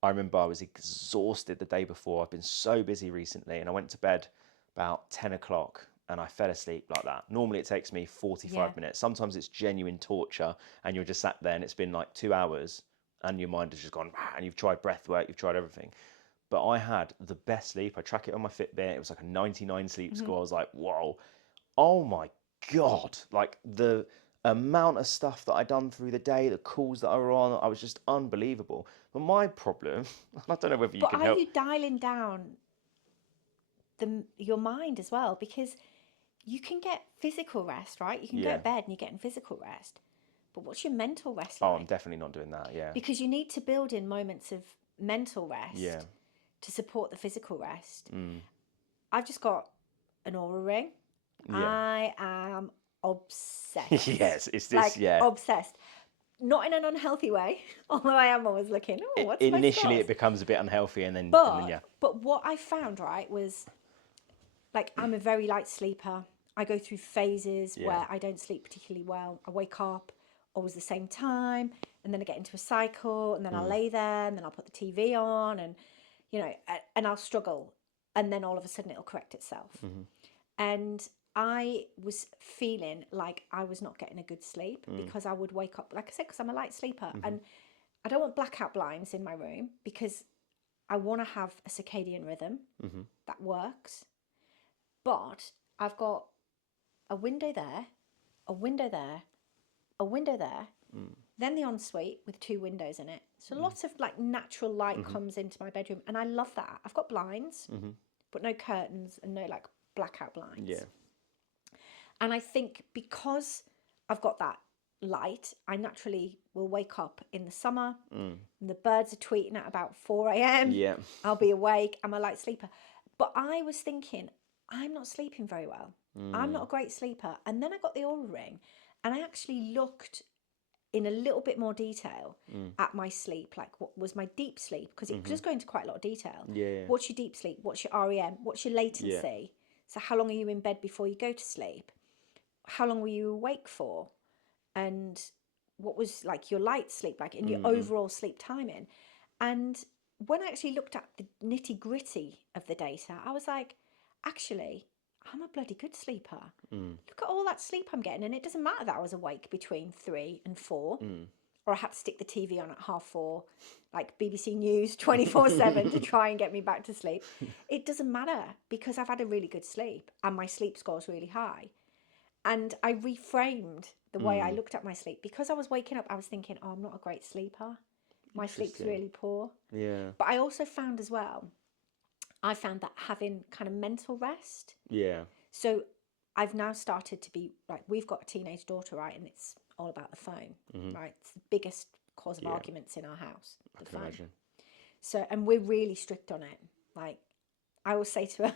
I remember I was exhausted the day before. I've been so busy recently, and I went to bed about 10 o'clock and I fell asleep like that. Normally it takes me 45 minutes. Sometimes it's genuine torture and you're just sat there and it's been like 2 hours and your mind has just gone, and you've tried breath work, you've tried everything. But I had the best sleep. I track it on my Fitbit. It was like a 99 sleep score. I was like, whoa, oh my God. Like the amount of stuff that I'd done through the day, the calls that I were on, I was just unbelievable. But my problem, I don't know whether you can help. But are you dialing down your mind as well? Because you can get physical rest, right? You can go to bed and you're getting physical rest. But what's your mental rest like? Oh, I'm definitely not doing that, yeah. Because you need to build in moments of mental rest to support the physical rest. I've just got an Aura ring. I am obsessed. Yes, it's this, like, obsessed. Not in an unhealthy way, although I am always looking, what's my initially scores? it becomes a bit unhealthy and then But what I found, right, was like I'm a very light sleeper. I go through phases where I don't sleep particularly well. I wake up always the same time, and then I get into a cycle, and then I'll lay there, and then I'll put the TV on, and you know, and I'll struggle, and then all of a sudden it'll correct itself. And I was feeling like I was not getting a good sleep because I would wake up, like I said, because I'm a light sleeper, and I don't want blackout blinds in my room because I want to have a circadian rhythm that works. But I've got a window there, a window there, a window there, then the ensuite with 2 windows in it. So lots of like natural light comes into my bedroom, and I love that. I've got blinds, but no curtains and no like blackout blinds. Yeah. And I think because I've got that light, I naturally will wake up in the summer, and the birds are tweeting at about 4 a.m. Yeah. I'll be awake. I'm a light sleeper. But I was thinking, I'm not sleeping very well. I'm not a great sleeper. And then I got the Aura ring, and I actually looked in a little bit more detail at my sleep, like what was my deep sleep, because it does go into quite a lot of detail. What's your deep sleep? What's your REM? What's your latency? So how long are you in bed before you go to sleep? How long were you awake for? And what was like your light sleep like in your overall sleep timing? And when I actually looked at the nitty gritty of the data, I was like, actually, I'm a bloody good sleeper. Look at all that sleep I'm getting. And it doesn't matter that I was awake between 3 and 4, or I had to stick the TV on at 4:30, like BBC News 24/7 to try and get me back to sleep. It doesn't matter because I've had a really good sleep and my sleep score's really high. And I reframed the way I looked at my sleep because I was waking up. I was thinking, oh, I'm not a great sleeper. My sleep's really poor. Yeah. But I also found as well, I found that having kind of mental rest. Yeah. So I've now started to be like, we've got a teenage daughter, right? And it's all about the phone, right? It's the biggest cause of arguments in our house. I can imagine. So, and we're really strict on it. Like, I will say to her,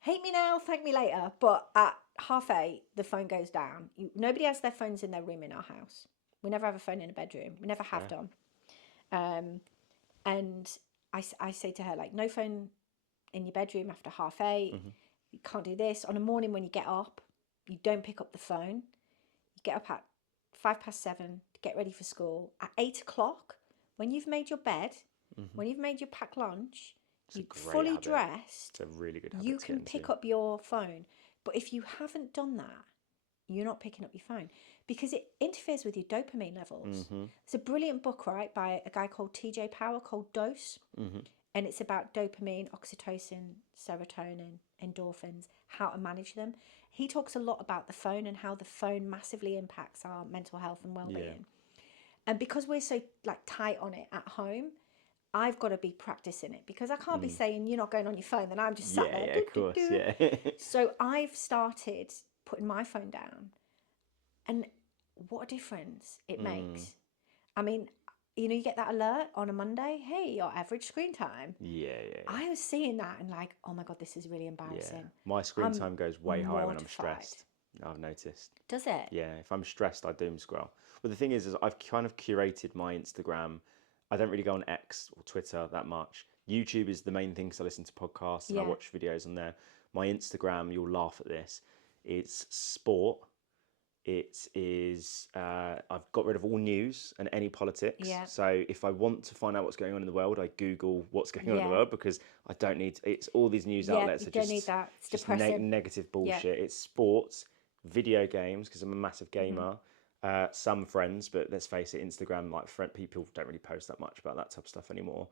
hate me now, thank me later. But at 8:30, the phone goes down. Nobody has their phones in their room in our house. We never have a phone in a bedroom. We never have done. And I say to her, like, no phone in your bedroom after 8:30. You can't do this. On a morning when you get up, you don't pick up the phone. You get up at 7:05 to get ready for school. At 8:00, when you've made your bed, when you've made your packed lunch, you're fully habit. dressed, It's a really good habit you to can get pick into. up your phone. But if you haven't done that, you're not picking up your phone because it interferes with your dopamine levels. It's a brilliant book, right, by a guy called TJ Power called Dose. And it's about dopamine, oxytocin, serotonin, endorphins, how to manage them. He talks a lot about the phone and how the phone massively impacts our mental health and well-being. And because we're so like tight on it at home, I've got to be practicing it because I can't be saying you're not going on your phone, then I'm just sat there. Yeah, of course, yeah. So I've started putting my phone down, and what a difference it makes. I mean, you know, you get that alert on a Monday, hey, your average screen time. Yeah. I was seeing that and like, oh my God, this is really embarrassing. Yeah. My screen time goes way higher when I'm mortified. stressed. I've noticed. Does it? Yeah, if I'm stressed, I doom scroll. But the thing is I've kind of curated my Instagram. I don't really go on X or Twitter that much. YouTube is the main thing because I listen to podcasts and I watch videos on there. My Instagram, you'll laugh at this, it's sport. It is, I've got rid of all news and any politics. Yeah. So if I want to find out what's going on in the world, I Google what's going on in the world because I don't need, it's all these news outlets you are don't just, need that. It's just depressing. negative bullshit. It's sports, video games, because I'm a massive gamer, some friends, but let's face it, Instagram, like people don't really post that much about that type of stuff anymore.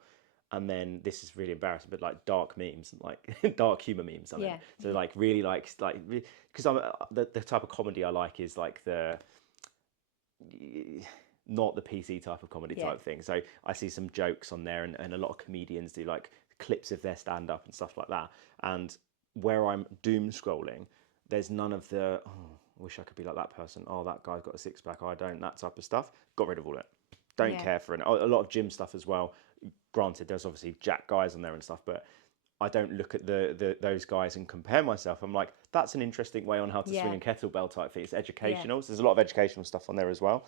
And then this is really embarrassing, but like dark memes and like dark humor memes. I mean, so like really because I'm the type of comedy I like is like not the PC type of comedy type thing. So I see some jokes on there, and a lot of comedians do like clips of their stand up and stuff like that. And where I'm doom scrolling, there's none of the I wish I could be like that person. Oh, that guy's got a six pack, I don't. That type of stuff. Got rid of all it. Don't care for it. A lot of gym stuff as well. Granted, there's obviously jack guys on there and stuff, but I don't look at those guys and compare myself. I'm like, that's an interesting way on how to swing a kettlebell type thing. It's educational. So there's a lot of educational stuff on there as well.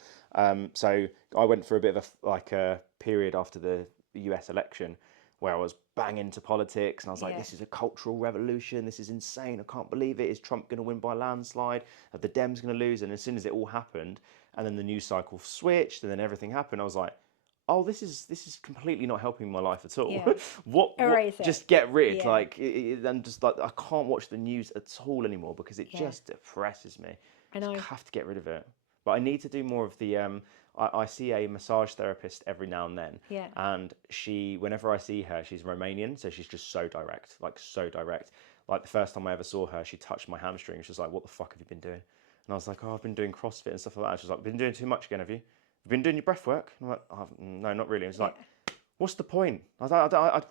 So I went for a bit of a period after the US election where I was bang into politics and I was like, this is a cultural revolution. This is insane. I can't believe it. Is Trump going to win by a landslide? Are the Dems going to lose? And as soon as it all happened, and then the news cycle switched, and then everything happened, I was like, oh, this is completely not helping my life at all. Yeah. what just get rid. Yeah. Like, and just like I can't watch the news at all anymore because it just depresses me. I have to get rid of it. But I need to do more of the. I see a massage therapist every now and then, and whenever I see her, she's Romanian, so she's just so direct, like so direct. Like the first time I ever saw her, she touched my hamstring. She was like, "What the fuck have you been doing?" And I was like, "Oh, I've been doing CrossFit and stuff like that." She's like, "Been doing too much again, have you? You've been doing your breath work?" And I'm like, oh, "No, not really." And it's like, "What's the point?" I was like,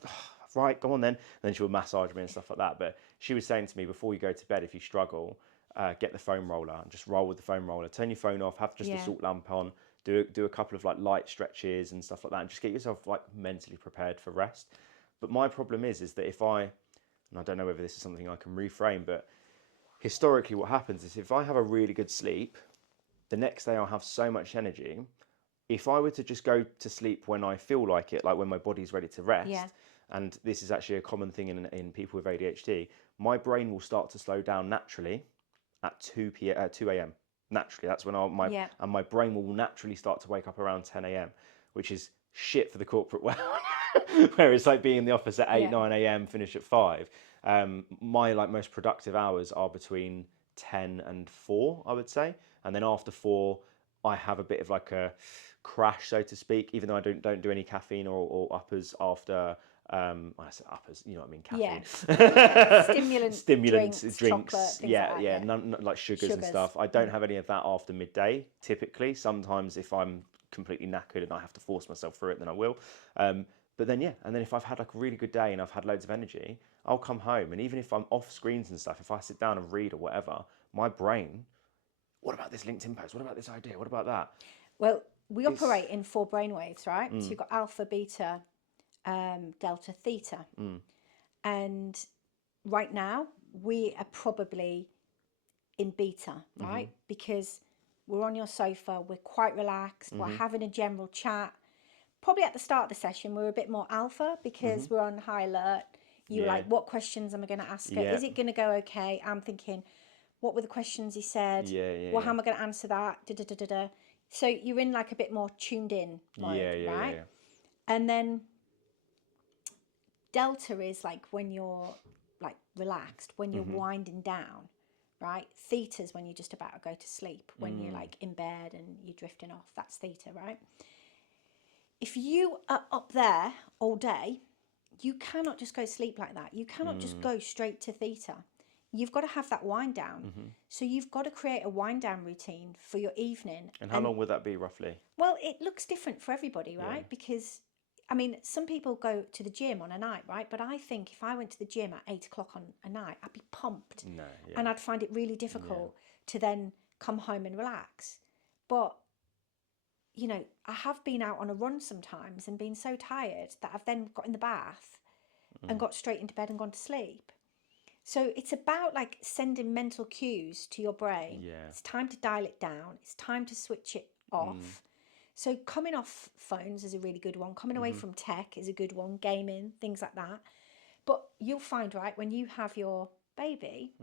"Right, go on then." And then she would massage me and stuff like that. But she was saying to me, before you go to bed, if you struggle, get the foam roller and just roll with the foam roller. Turn your phone off, have just a salt lamp on, do a couple of like light stretches and stuff like that, and just get yourself like mentally prepared for rest. But my problem is that and I don't know whether this is something I can reframe, but historically what happens is if I have a really good sleep, the next day I'll have so much energy. If I were to just go to sleep when I feel like it, like when my body's ready to rest, and this is actually a common thing in people with ADHD, my brain will start to slow down naturally at 2 a.m. Naturally, that's when and my brain will naturally start to wake up around 10 a.m., which is shit for the corporate world, where it's like being in the office at 8, 9 a.m., finish at 5. My like most productive hours are between 10 and 4, I would say. And then after 4, I have a bit of like a crash, so to speak, even though I don't do any caffeine or uppers after, I say uppers, you know what I mean, caffeine. Stimulants, drinks, chocolate, none like sugars and stuff. I don't have any of that after midday, typically. Sometimes if I'm completely knackered and I have to force myself through it, then I will. But then, and then if I've had like a really good day and I've had loads of energy, I'll come home. And even if I'm off screens and stuff, if I sit down and read or whatever, my brain, what about this LinkedIn post? What about this idea? What about that? Well, we operate in 4 brainwaves, right? So you've got alpha, beta, delta, theta. And right now, we are probably in beta, right? Because we're on your sofa, we're quite relaxed, we're having a general chat. Probably at the start of the session, we're a bit more alpha because we're on high alert. You're like, what questions am I going to ask her? Is it going to go okay? I'm thinking, what were the questions he said? Yeah. Well, how am I going to answer that? Da, da, da, da, da. So you're in like a bit more tuned in mode, right? Yeah. And then delta is like when you're like relaxed, when you're winding down, right? Theta is when you're just about to go to sleep, when you're like in bed and you're drifting off. That's theta, right? If you are up there all day, you cannot just go to sleep like that. You cannot just go straight to theta. You've got to have that wind down. So you've got to create a wind down routine for your evening. And how long would that be roughly? Well, it looks different for everybody, right? Because, I mean, some people go to the gym on a night, right? But I think if I went to the gym at 8 o'clock on a night, I'd be pumped. And I'd find it really difficult to then come home and relax. But, you know, I have been out on a run sometimes and been so tired that I've then got in the bath and got straight into bed and gone to sleep. So it's about like sending mental cues to your brain. It's time to dial it down. It's time to switch it off. So coming off phones is a really good one. Coming away from tech is a good one. Gaming, things like that. But you'll find, right, when you have your baby,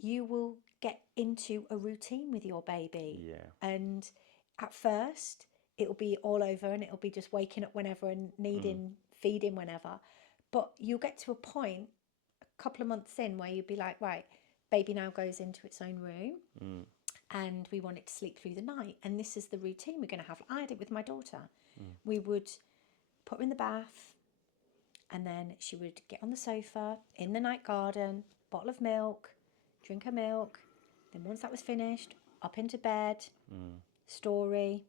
you will get into a routine with your baby. And at first, it'll be all over and it'll be just waking up whenever and needing feeding whenever. But you'll get to a point a couple of months in where you'd be like, right, baby now goes into its own room and we want it to sleep through the night. And this is the routine we're going to have. I had it with my daughter. We would put her in the bath and then she would get on the sofa in the night garden, bottle of milk, drink her milk. Then once that was finished, up into bed, story,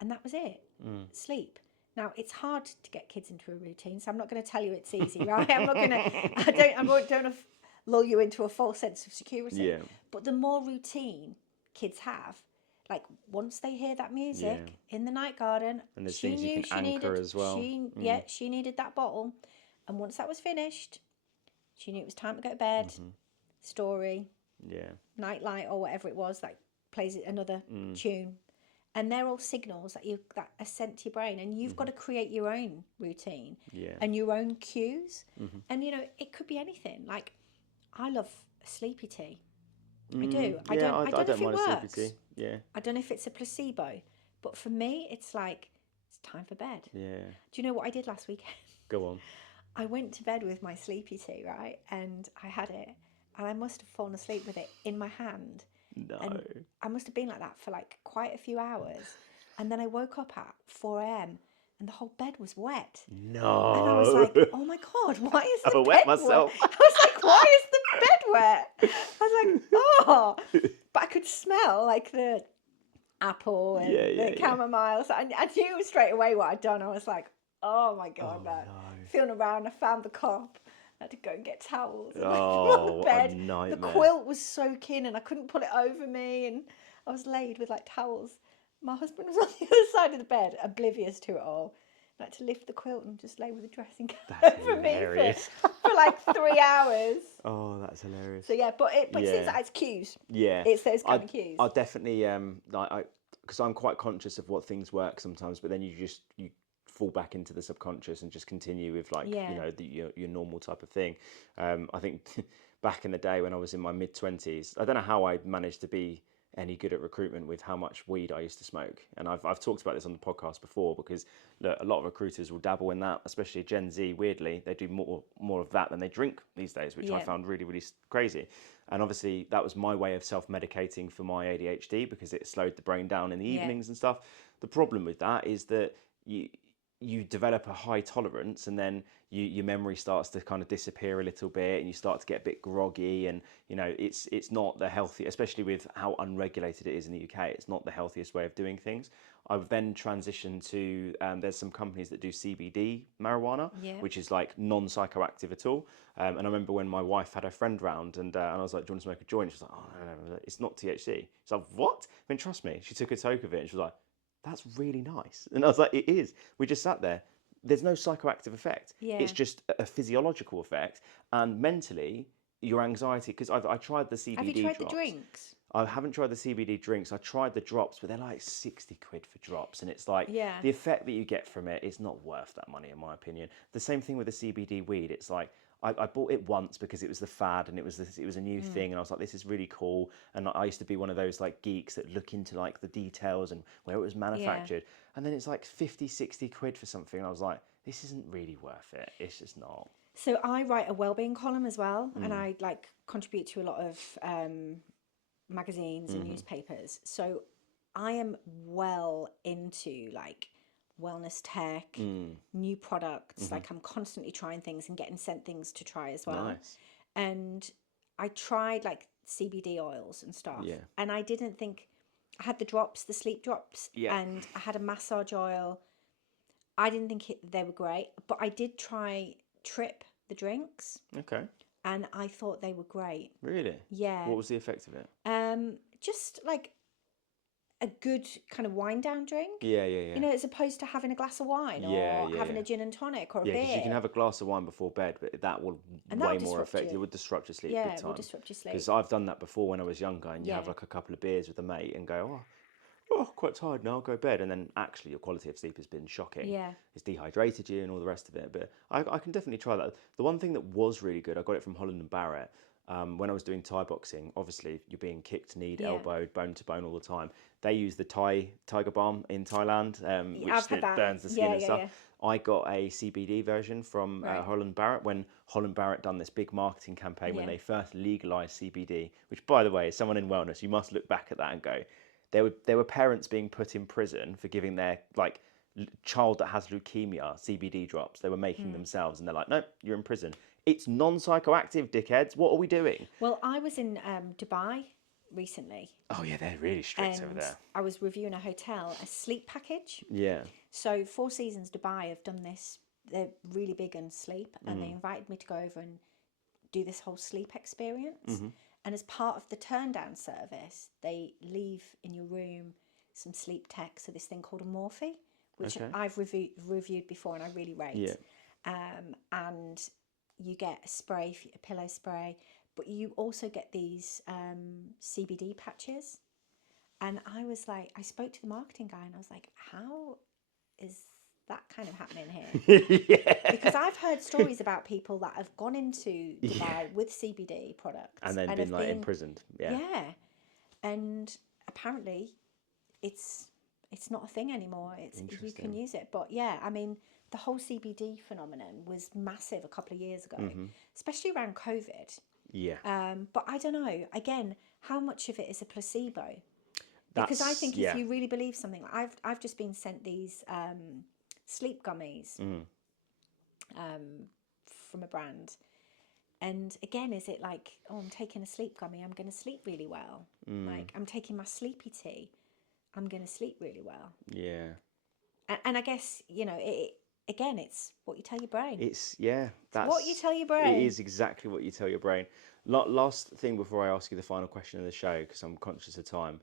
and that was it. Sleep. Now, it's hard to get kids into a routine, so I'm not going to tell you it's easy, right? I'm not going to, I don't lull you into a false sense of security. But the more routine kids have, like once they hear that music in the night garden, and there's things you can anchor as well. She needed that bottle. And once that was finished, she knew it was time to go to bed, story, night light or whatever it was, that plays another tune. And they're all signals that are sent to your brain, and you've got to create your own routine and your own cues. And you know, it could be anything. Like, I love a sleepy tea. I do. I don't know if it works. I don't know if it's a placebo, but for me, it's like it's time for bed. Do you know what I did last weekend? Go on. I went to bed with my sleepy tea, right, and I had it, and I must have fallen asleep with it in my hand. No. And I must have been like that for like quite a few hours. And then I woke up at 4 a.m. and the whole bed was wet. No. And I was like, oh my God, why is the bed wet myself. wet? I was like, why is the bed wet? I was like, oh. But I could smell like the apple and the chamomile. So I knew straight away what I'd done. I was like, oh my God, man. Feeling around, I found the cup. I had to go and get towels and on the bed. The quilt was soaking and I couldn't pull it over me, and I was laid with like towels. My husband was on the other side of the bed, oblivious to it all. I had to lift the quilt and just lay with a dressing gown over me for like 3 hours. Oh, that's hilarious. So yeah, but it's cues. Yeah, it's those kind of cues. I definitely because I'm quite conscious of what things work sometimes, but then you fall back into the subconscious and just continue with like you know your normal type of thing. I think back in the day when I was in my mid-20s, I don't know how I managed to be any good at recruitment with how much weed I used to smoke. And I've talked about this on the podcast before, because look, a lot of recruiters will dabble in that, especially Gen Z. Weirdly, they do more of that than they drink these days, which I found really, really crazy. And obviously that was my way of self-medicating for my ADHD, because it slowed the brain down in the evenings and stuff. The problem with that is that you develop a high tolerance, and then your memory starts to kind of disappear a little bit, and you start to get a bit groggy, and you know it's not the healthy, especially with how unregulated it is in the UK. It's not the healthiest way of doing things. I've then transitioned to there's some companies that do CBD marijuana, which is like non-psychoactive at all. And I remember when my wife had her friend round, and I was like, "Do you want to smoke a joint?" She was like, "Oh no, it's not THC." She's like, "What?" I mean, trust me. She took a toke of it, and she was like, "That's really nice." And I was like, "It is." We just sat there. There's no psychoactive effect. It's just a physiological effect. And mentally, your anxiety, because I tried the CBD Have you tried drops. the drinks? I haven't tried the CBD drinks. I tried the drops, but they're like 60 quid for drops. And it's like, Yeah. the effect that you get from it is not worth that money, in my opinion. The same thing with the CBD weed. It's like, I bought it once because it was the fad and it was a new thing. And I was like, this is really cool. And I used to be one of those like geeks that look into like the details and where it was manufactured. And then it's like 50, 60 quid for something. And I was like, this isn't really worth it. It's just not. So I write a wellbeing column as well, and I like contribute to a lot of magazines and newspapers. So I am well into like wellness tech, new products. Like I'm constantly trying things and getting sent things to try as well. Nice. And I tried like CBD oils and stuff. Yeah. And I didn't think, I had the drops, the sleep drops, and I had a massage oil. I didn't think they were great, but I did try Trip, the drinks. Okay. And I thought they were great. Really? Yeah. What was the effect of it? Just like a good kind of wind down drink. Yeah. You know, as opposed to having a glass of wine or having a gin and tonic or a beer. Yeah, because you can have a glass of wine before bed, but that will way more effective. It would disrupt your sleep big time. Yeah, it will disrupt your sleep. Because I've done that before when I was younger, and you have like a couple of beers with a mate and go, quite tired now, I'll go to bed. And then actually your quality of sleep has been shocking. Yeah. It's dehydrated you and all the rest of it. But I can definitely try that. The one thing that was really good, I got it from Holland and Barrett. When I was doing Thai boxing, obviously you're being kicked, kneed, elbowed, bone to bone all the time. They use the Tiger Balm in Thailand, which burns the skin and stuff. Yeah. I got a CBD version from Holland Barrett when Holland Barrett done this big marketing campaign when they first legalised CBD, which, by the way, as someone in wellness, you must look back at that and go, there were parents being put in prison for giving their like child that has leukemia CBD drops. They were making themselves, and they're like, nope, you're in prison. It's non-psychoactive, dickheads. What are we doing? Well, I was in Dubai recently. Oh yeah, they're really strict over there. I was reviewing a hotel, a sleep package. Yeah. So Four Seasons Dubai have done this. They're really big on sleep, and they invited me to go over and do this whole sleep experience. And as part of the turn down service, they leave in your room some sleep tech. So this thing called a Morphe, which I've reviewed before and I really rate. Yeah. And you get a spray, a pillow spray, but you also get these CBD patches. And I was like, I spoke to the marketing guy and I was like, how is that kind of happening here? Because I've heard stories about people that have gone into Dubai with CBD products and then been like imprisoned. Yeah. And apparently it's not a thing anymore. It's you can use it. But yeah, I mean, the whole CBD phenomenon was massive a couple of years ago, especially around COVID. Yeah. But I don't know, again, how much of it is a placebo? Because I think if you really believe something, I've just been sent these sleep gummies from a brand, and again, is it like, oh, I'm taking a sleep gummy, I'm going to sleep really well. Like I'm taking my sleepy tea, I'm going to sleep really well. Yeah. And I guess, you know, it's what you tell your brain. That's what you tell your brain. It is exactly what you tell your brain. Last thing before I ask you the final question of the show, because I'm conscious of time.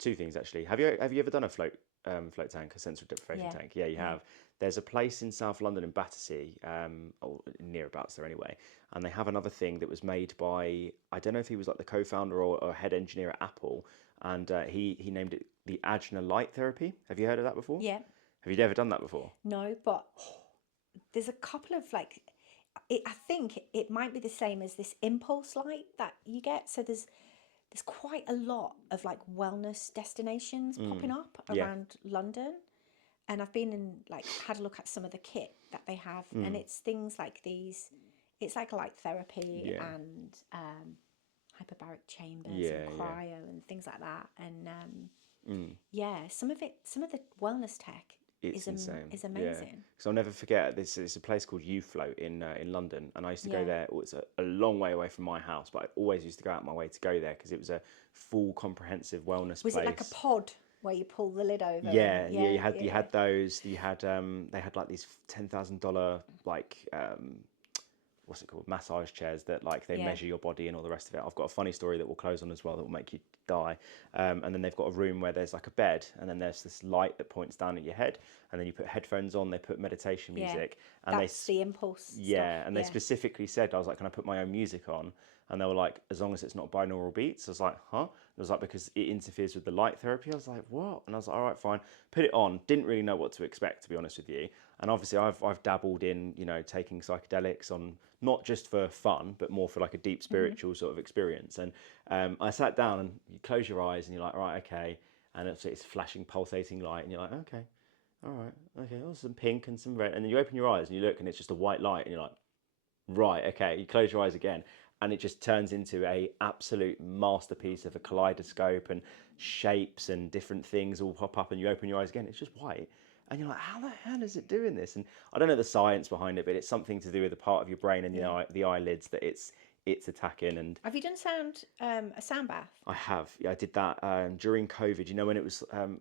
Two things actually. Have you ever done a float tank, a sensory deprivation tank? Yeah, you have. There's a place in South London in Battersea, or nearabouts there anyway, and they have another thing that was made by, I don't know if he was like the co-founder or head engineer at Apple, and he named it the Ajna Light Therapy. Have you heard of that before? Yeah. Have you ever done that before? No, but there's a couple of like, I think it might be the same as this impulse light that you get. So there's quite a lot of like wellness destinations popping up around London, and I've been in like had a look at some of the kit that they have, and it's things like these. It's like light therapy and hyperbaric chambers and cryo and things like that, and some of the wellness tech is insane. Is amazing. Because I'll never forget this. It's a place called U-Float in London, and I used to go there. It's a long way away from my house, but I always used to go out my way to go there because it was a full comprehensive wellness place. Was it like a pod where you pull the lid over? Yeah. You had those. You had they had like these $10,000 like what's it called, massage chairs that like they measure your body and all the rest of it. I've got a funny story that we'll close on as well that will make you die. And then they've got a room where there's like a bed, and then there's this light that points down at your head, and then you put headphones on, they put meditation music, and that's the impulse stuff. And they specifically said, I was like, can I put my own music on? And they were like, as long as it's not binaural beats. I was like, huh? It was like, because it interferes with the light therapy. I was like, what? And I was like, all right, fine. Put it on. Didn't really know what to expect, to be honest with you. And obviously I've dabbled in, you know, taking psychedelics on, not just for fun, but more for like a deep spiritual sort of experience. And I sat down, and you close your eyes and you're like, right, okay. And it's flashing, pulsating light. And you're like, okay, all right, okay. Oh, some pink and some red. And then you open your eyes and you look, and it's just a white light. And you're like, right, okay. You close your eyes again, and it just turns into a absolute masterpiece of a kaleidoscope, and shapes and different things all pop up, and you open your eyes again, it's just white. And you're like, how the hell is it doing this? And I don't know the science behind it, but it's something to do with the part of your brain and the eyelids that it's attacking. And have you done a sound bath? I have. Yeah, I did that during COVID. You know, when it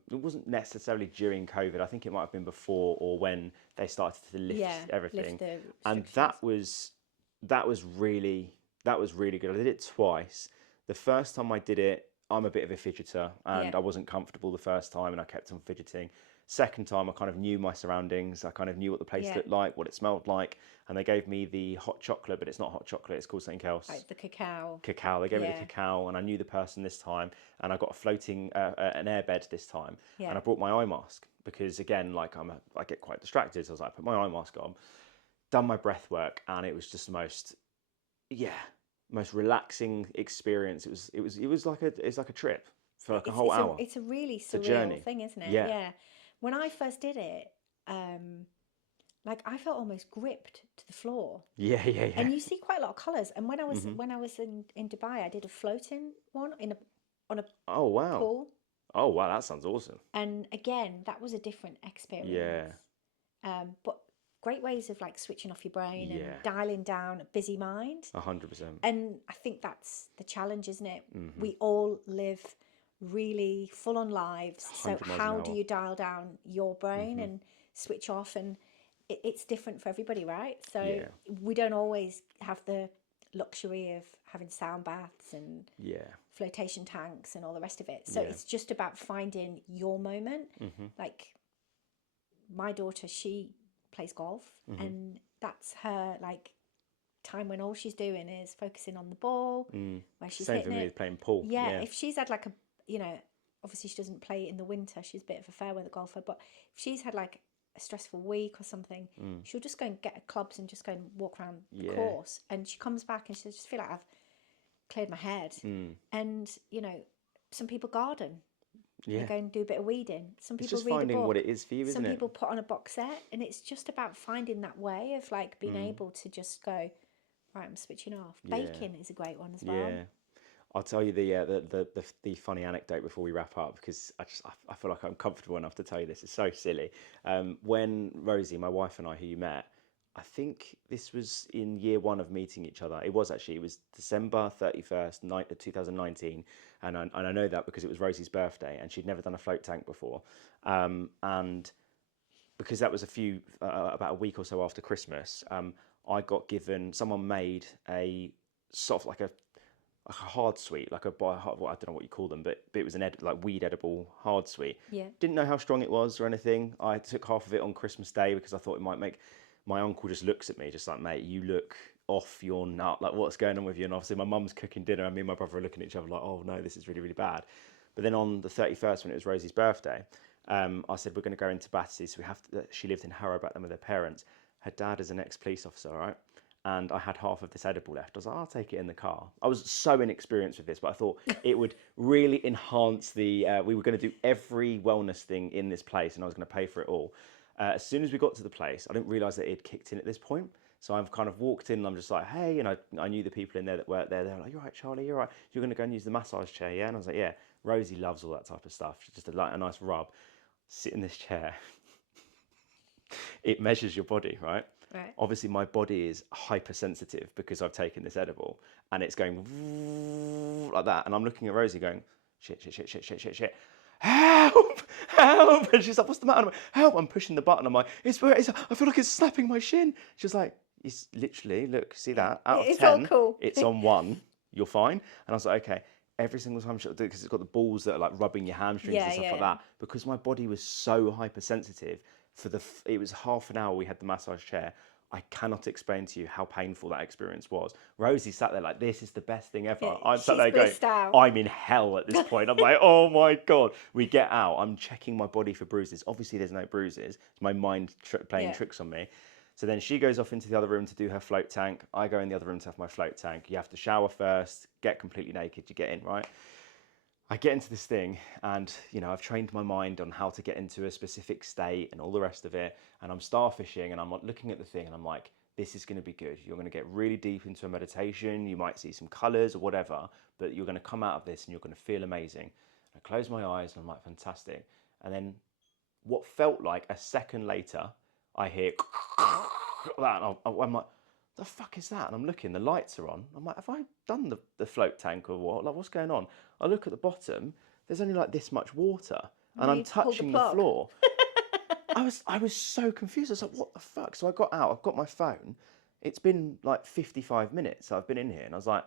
wasn't necessarily during COVID. I think it might have been before, or when they started to lift everything. And that was really good. I did it twice. The first time I did it, I'm a bit of a fidgeter, and I wasn't comfortable the first time, and I kept on fidgeting. Second time, I kind of knew my surroundings. I kind of knew what the place looked like, what it smelled like, and they gave me the hot chocolate, but it's not hot chocolate. It's called something else. Like the cacao. Cacao. They gave me the cacao, and I knew the person this time, and I got a floating an airbed this time, and I brought my eye mask because, again, like I get quite distracted. So I was like, I put my eye mask on, done my breath work, and it was just the most relaxing experience. It was like a trip for like a whole hour. It's a really surreal thing, isn't it? Yeah. When I first did it, like I felt almost gripped to the floor. Yeah. And you see quite a lot of colours. And when I was in Dubai, I did a floating one on a pool. Oh wow, that sounds awesome. And again, that was a different experience. Yeah. But great ways of like switching off your brain and dialing down a busy mind. 100%. And I think that's the challenge, isn't it? Mm-hmm. We all live really full on lives. So how do you dial down your brain and switch off? And it's different for everybody, right? So we don't always have the luxury of having sound baths and flotation tanks and all the rest of it. So it's just about finding your moment. Like my daughter, she plays golf, and that's her like time when all she's doing is focusing on the ball, where she's hitting it. Same for me, playing pool. If she's had like obviously she doesn't play in the winter, she's a bit of a fair weather golfer, but if she's had like a stressful week or something, she'll just go and get her clubs and just go and walk around the course, and she comes back and she'll just feel like I've cleared my head. And some people garden. They go and do a bit of weeding. Some people just read a book. finding what it is for you, isn't it? Some people put on a box set, and it's just about finding that way of like being able to just go, right, I'm switching off. Baking is a great one as well. Yeah, I'll tell you the funny anecdote before we wrap up, because I feel like I'm comfortable enough to tell you this. It's so silly. When Rosie, my wife, and I, who you met, I think this was in year one of meeting each other. It was December 31st, 2019. And I know that because it was Rosie's birthday, and she'd never done a float tank before. And because that was about a week or so after Christmas, I got given, someone made a sort of like a hard sweet, like I don't know what you call them, but it was like weed edible hard sweet. Yeah. Didn't know how strong it was or anything. I took half of it on Christmas Day because I thought it might make. My uncle just looks at me just like, mate, you look off your nut. Like, what's going on with you? And obviously my mum's cooking dinner, and me and my brother are looking at each other like, oh no, this is really, really bad. But then on the 31st, when it was Rosie's birthday, I said, we're going to go into Battersea. So she lived in Harrow back then with her parents. Her dad is an ex-police officer, right? And I had half of this edible left. I was like, I'll take it in the car. I was so inexperienced with this, but I thought it would really enhance we were going to do every wellness thing in this place, and I was going to pay for it all. As soon as we got to the place, I didn't realise that it had kicked in at this point. So I've kind of walked in, and I'm just like, hey, and I knew the people in there that worked there. They were like, you're right, Charlie, you're right. You're going to go and use the massage chair, yeah? And I was like, yeah. Rosie loves all that type of stuff. Just a nice rub. Sit in this chair. It measures your body, right? Right. Obviously, my body is hypersensitive because I've taken this edible, and it's going like that. And I'm looking at Rosie going, shit. Help! And she's like, what's the matter? I'm like, help! I'm pushing the button. I'm like, I feel like it's snapping my shin. She's like, it's literally, look, see that? Out of 10, all cool. It's on 1. You're fine. And I was like, okay. Every single time she'll do it, because it's got the balls that are like rubbing your hamstrings and stuff like that. Because my body was so hypersensitive, it was half an hour we had the massage chair. I cannot explain to you how painful that experience was. Rosie sat there like, this is the best thing ever. I'm sat there going, I'm in hell at this point. I'm like, oh my God. We get out. I'm checking my body for bruises. Obviously, there's no bruises. It's my mind playing tricks on me. So then she goes off into the other room to do her float tank. I go in the other room to have my float tank. You have to shower first, get completely naked, you get in, right? I get into this thing and, you know, I've trained my mind on how to get into a specific state and all the rest of it. And I'm starfishing and I'm looking at the thing and I'm like, this is going to be good. You're going to get really deep into a meditation. You might see some colors or whatever, but you're going to come out of this and you're going to feel amazing. I close my eyes and I'm like, fantastic. And then what felt like a second later, I hear that and I'm like, the fuck is that? And I'm looking, the lights are on. I'm like, have I done the float tank or what? Like, what's going on? I look at the bottom, there's only like this much water and I'm touching the floor. I was so confused. I was like, what the fuck? So I got out, I've got my phone. It's been like 55 minutes I've been in here and I was like,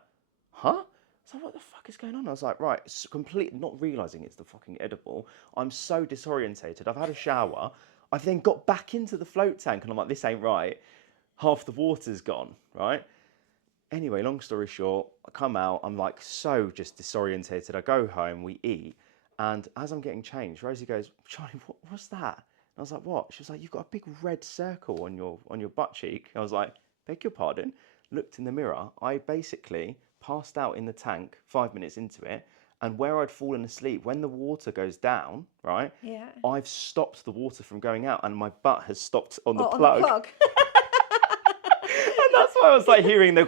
huh? So what the fuck is going on? I was like, right, it's completely not realising it's the fucking edible. I'm so disorientated. I've had a shower. I've then got back into the float tank and I'm like, this ain't right. Half the water's gone, right? Anyway, long story short, I come out, I'm like so just disorientated. I go home, we eat, and as I'm getting changed, Rosie goes, Charlie, what's that? And I was like, what? She was like, you've got a big red circle on your butt cheek. I was like, beg your pardon? Looked in the mirror, I basically passed out in the tank 5 minutes into it, and where I'd fallen asleep, when the water goes down, right? Yeah. I've stopped the water from going out, and my butt has stopped on the plug. On the plug. And that's why I was like hearing the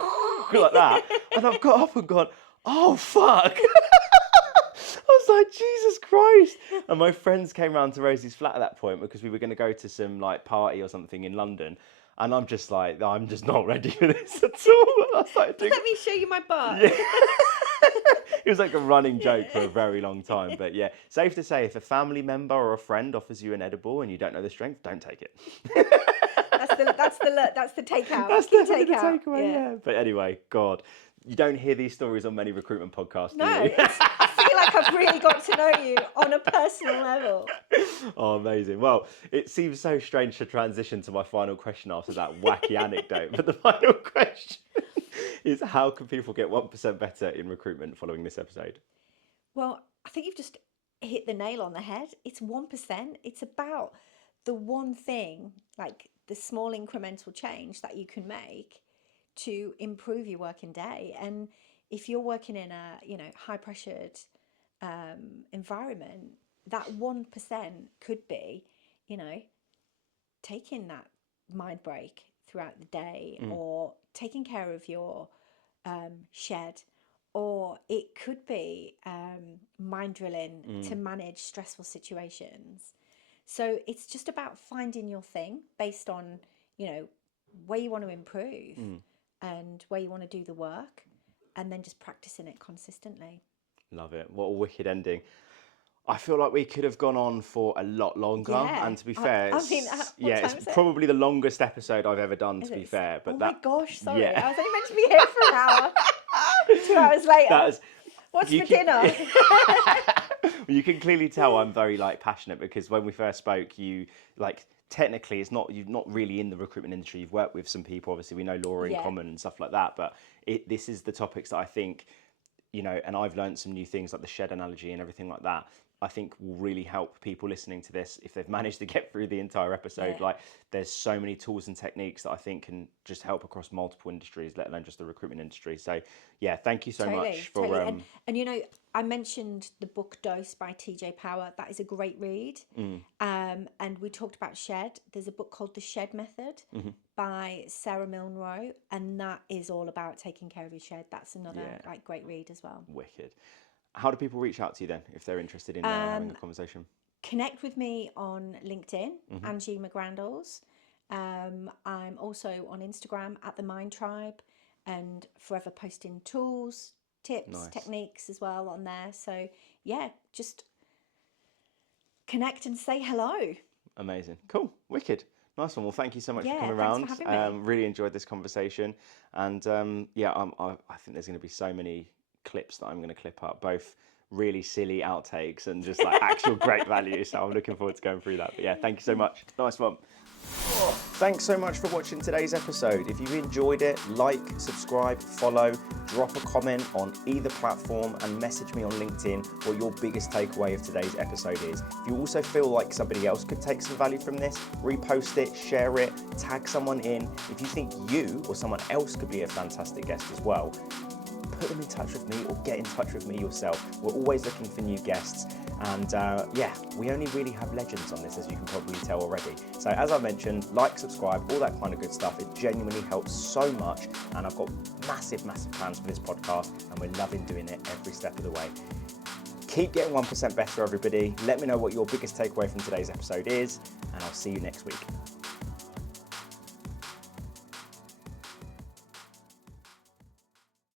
like that. And I've got up and gone, oh fuck. I was like, Jesus Christ. And my friends came round to Rosie's flat at that point because we were going to go to some like party or something in London. And I'm just like, I'm just not ready for this at all. I started doing... Let me show you my butt. Yeah. It was like a running joke for a very long time. But yeah, safe to say, if a family member or a friend offers you an edible and you don't know the strength, don't take it. That's the takeout. That's definitely the takeaway, yeah. But anyway, God, you don't hear these stories on many recruitment podcasts, do you? I feel like I've really got to know you on a personal level. Oh, amazing. Well, it seems so strange to transition to my final question after that wacky anecdote. But the final question is, how can people get 1% better in recruitment following this episode? Well, I think you've just hit the nail on the head. It's 1%. It's about the one thing, like the small incremental change that you can make to improve your working day. And if you're working in a, high pressured environment, that 1% could be, taking that mind break throughout the day, or taking care of your shed, or it could be mind drilling to manage stressful situations. So it's just about finding your thing based on, where you want to improve and where you want to do the work, and then just practicing it consistently. Love it. What a wicked ending. I feel like we could have gone on for a lot longer. Yeah. And to be fair, it's probably the longest episode I've ever done, to be fair. But my gosh, sorry. Yeah. I was only meant to be here for an hour. 2 hours later. What's for dinner? You can clearly tell I'm very passionate, because when we first spoke, technically you're not really in the recruitment industry. You've worked with some people, obviously we know Laura in common and stuff like that, but this is the topics that I think, and I've learned some new things like the shed analogy and everything like that, I think will really help people listening to this if they've managed to get through the entire episode. Yeah. There's so many tools and techniques that I think can just help across multiple industries, let alone just the recruitment industry. So yeah, thank you so much for... And I mentioned the book Dose by TJ Power. That is a great read. And we talked about shed. There's a book called The Shed Method by Sarah Milne, and that is all about taking care of your shed. That's another great read as well. Wicked. How do people reach out to you then if they're interested in having a conversation? Connect with me on LinkedIn, Angie McGrandles. I'm also on Instagram at The Mind Tribe, and forever posting tools, tips, techniques as well on there. So yeah, just connect and say hello. Amazing. Cool. Wicked. Nice one. Well, thank you so much for coming around. For having me. Really enjoyed this conversation. And I think there's going to be so many clips that I'm going to clip up, both really silly outtakes and just actual great value. So I'm looking forward to going through that. But yeah, thank you so much. Nice one. Thanks so much for watching today's episode. If you enjoyed it, like, subscribe, follow, drop a comment on either platform and message me on LinkedIn what your biggest takeaway of today's episode is. If you also feel like somebody else could take some value from this, repost it, share it, tag someone in. If you think you or someone else could be a fantastic guest as well, put them in touch with me or get in touch with me yourself. We're always looking for new guests. And we only really have legends on this, as you can probably tell already. So as I mentioned, like, subscribe, all that kind of good stuff. It genuinely helps so much. And I've got massive plans for this podcast, and we're loving doing it every step of the way. Keep getting 1% better, everybody. Let me know what your biggest takeaway from today's episode is, and I'll see you next week.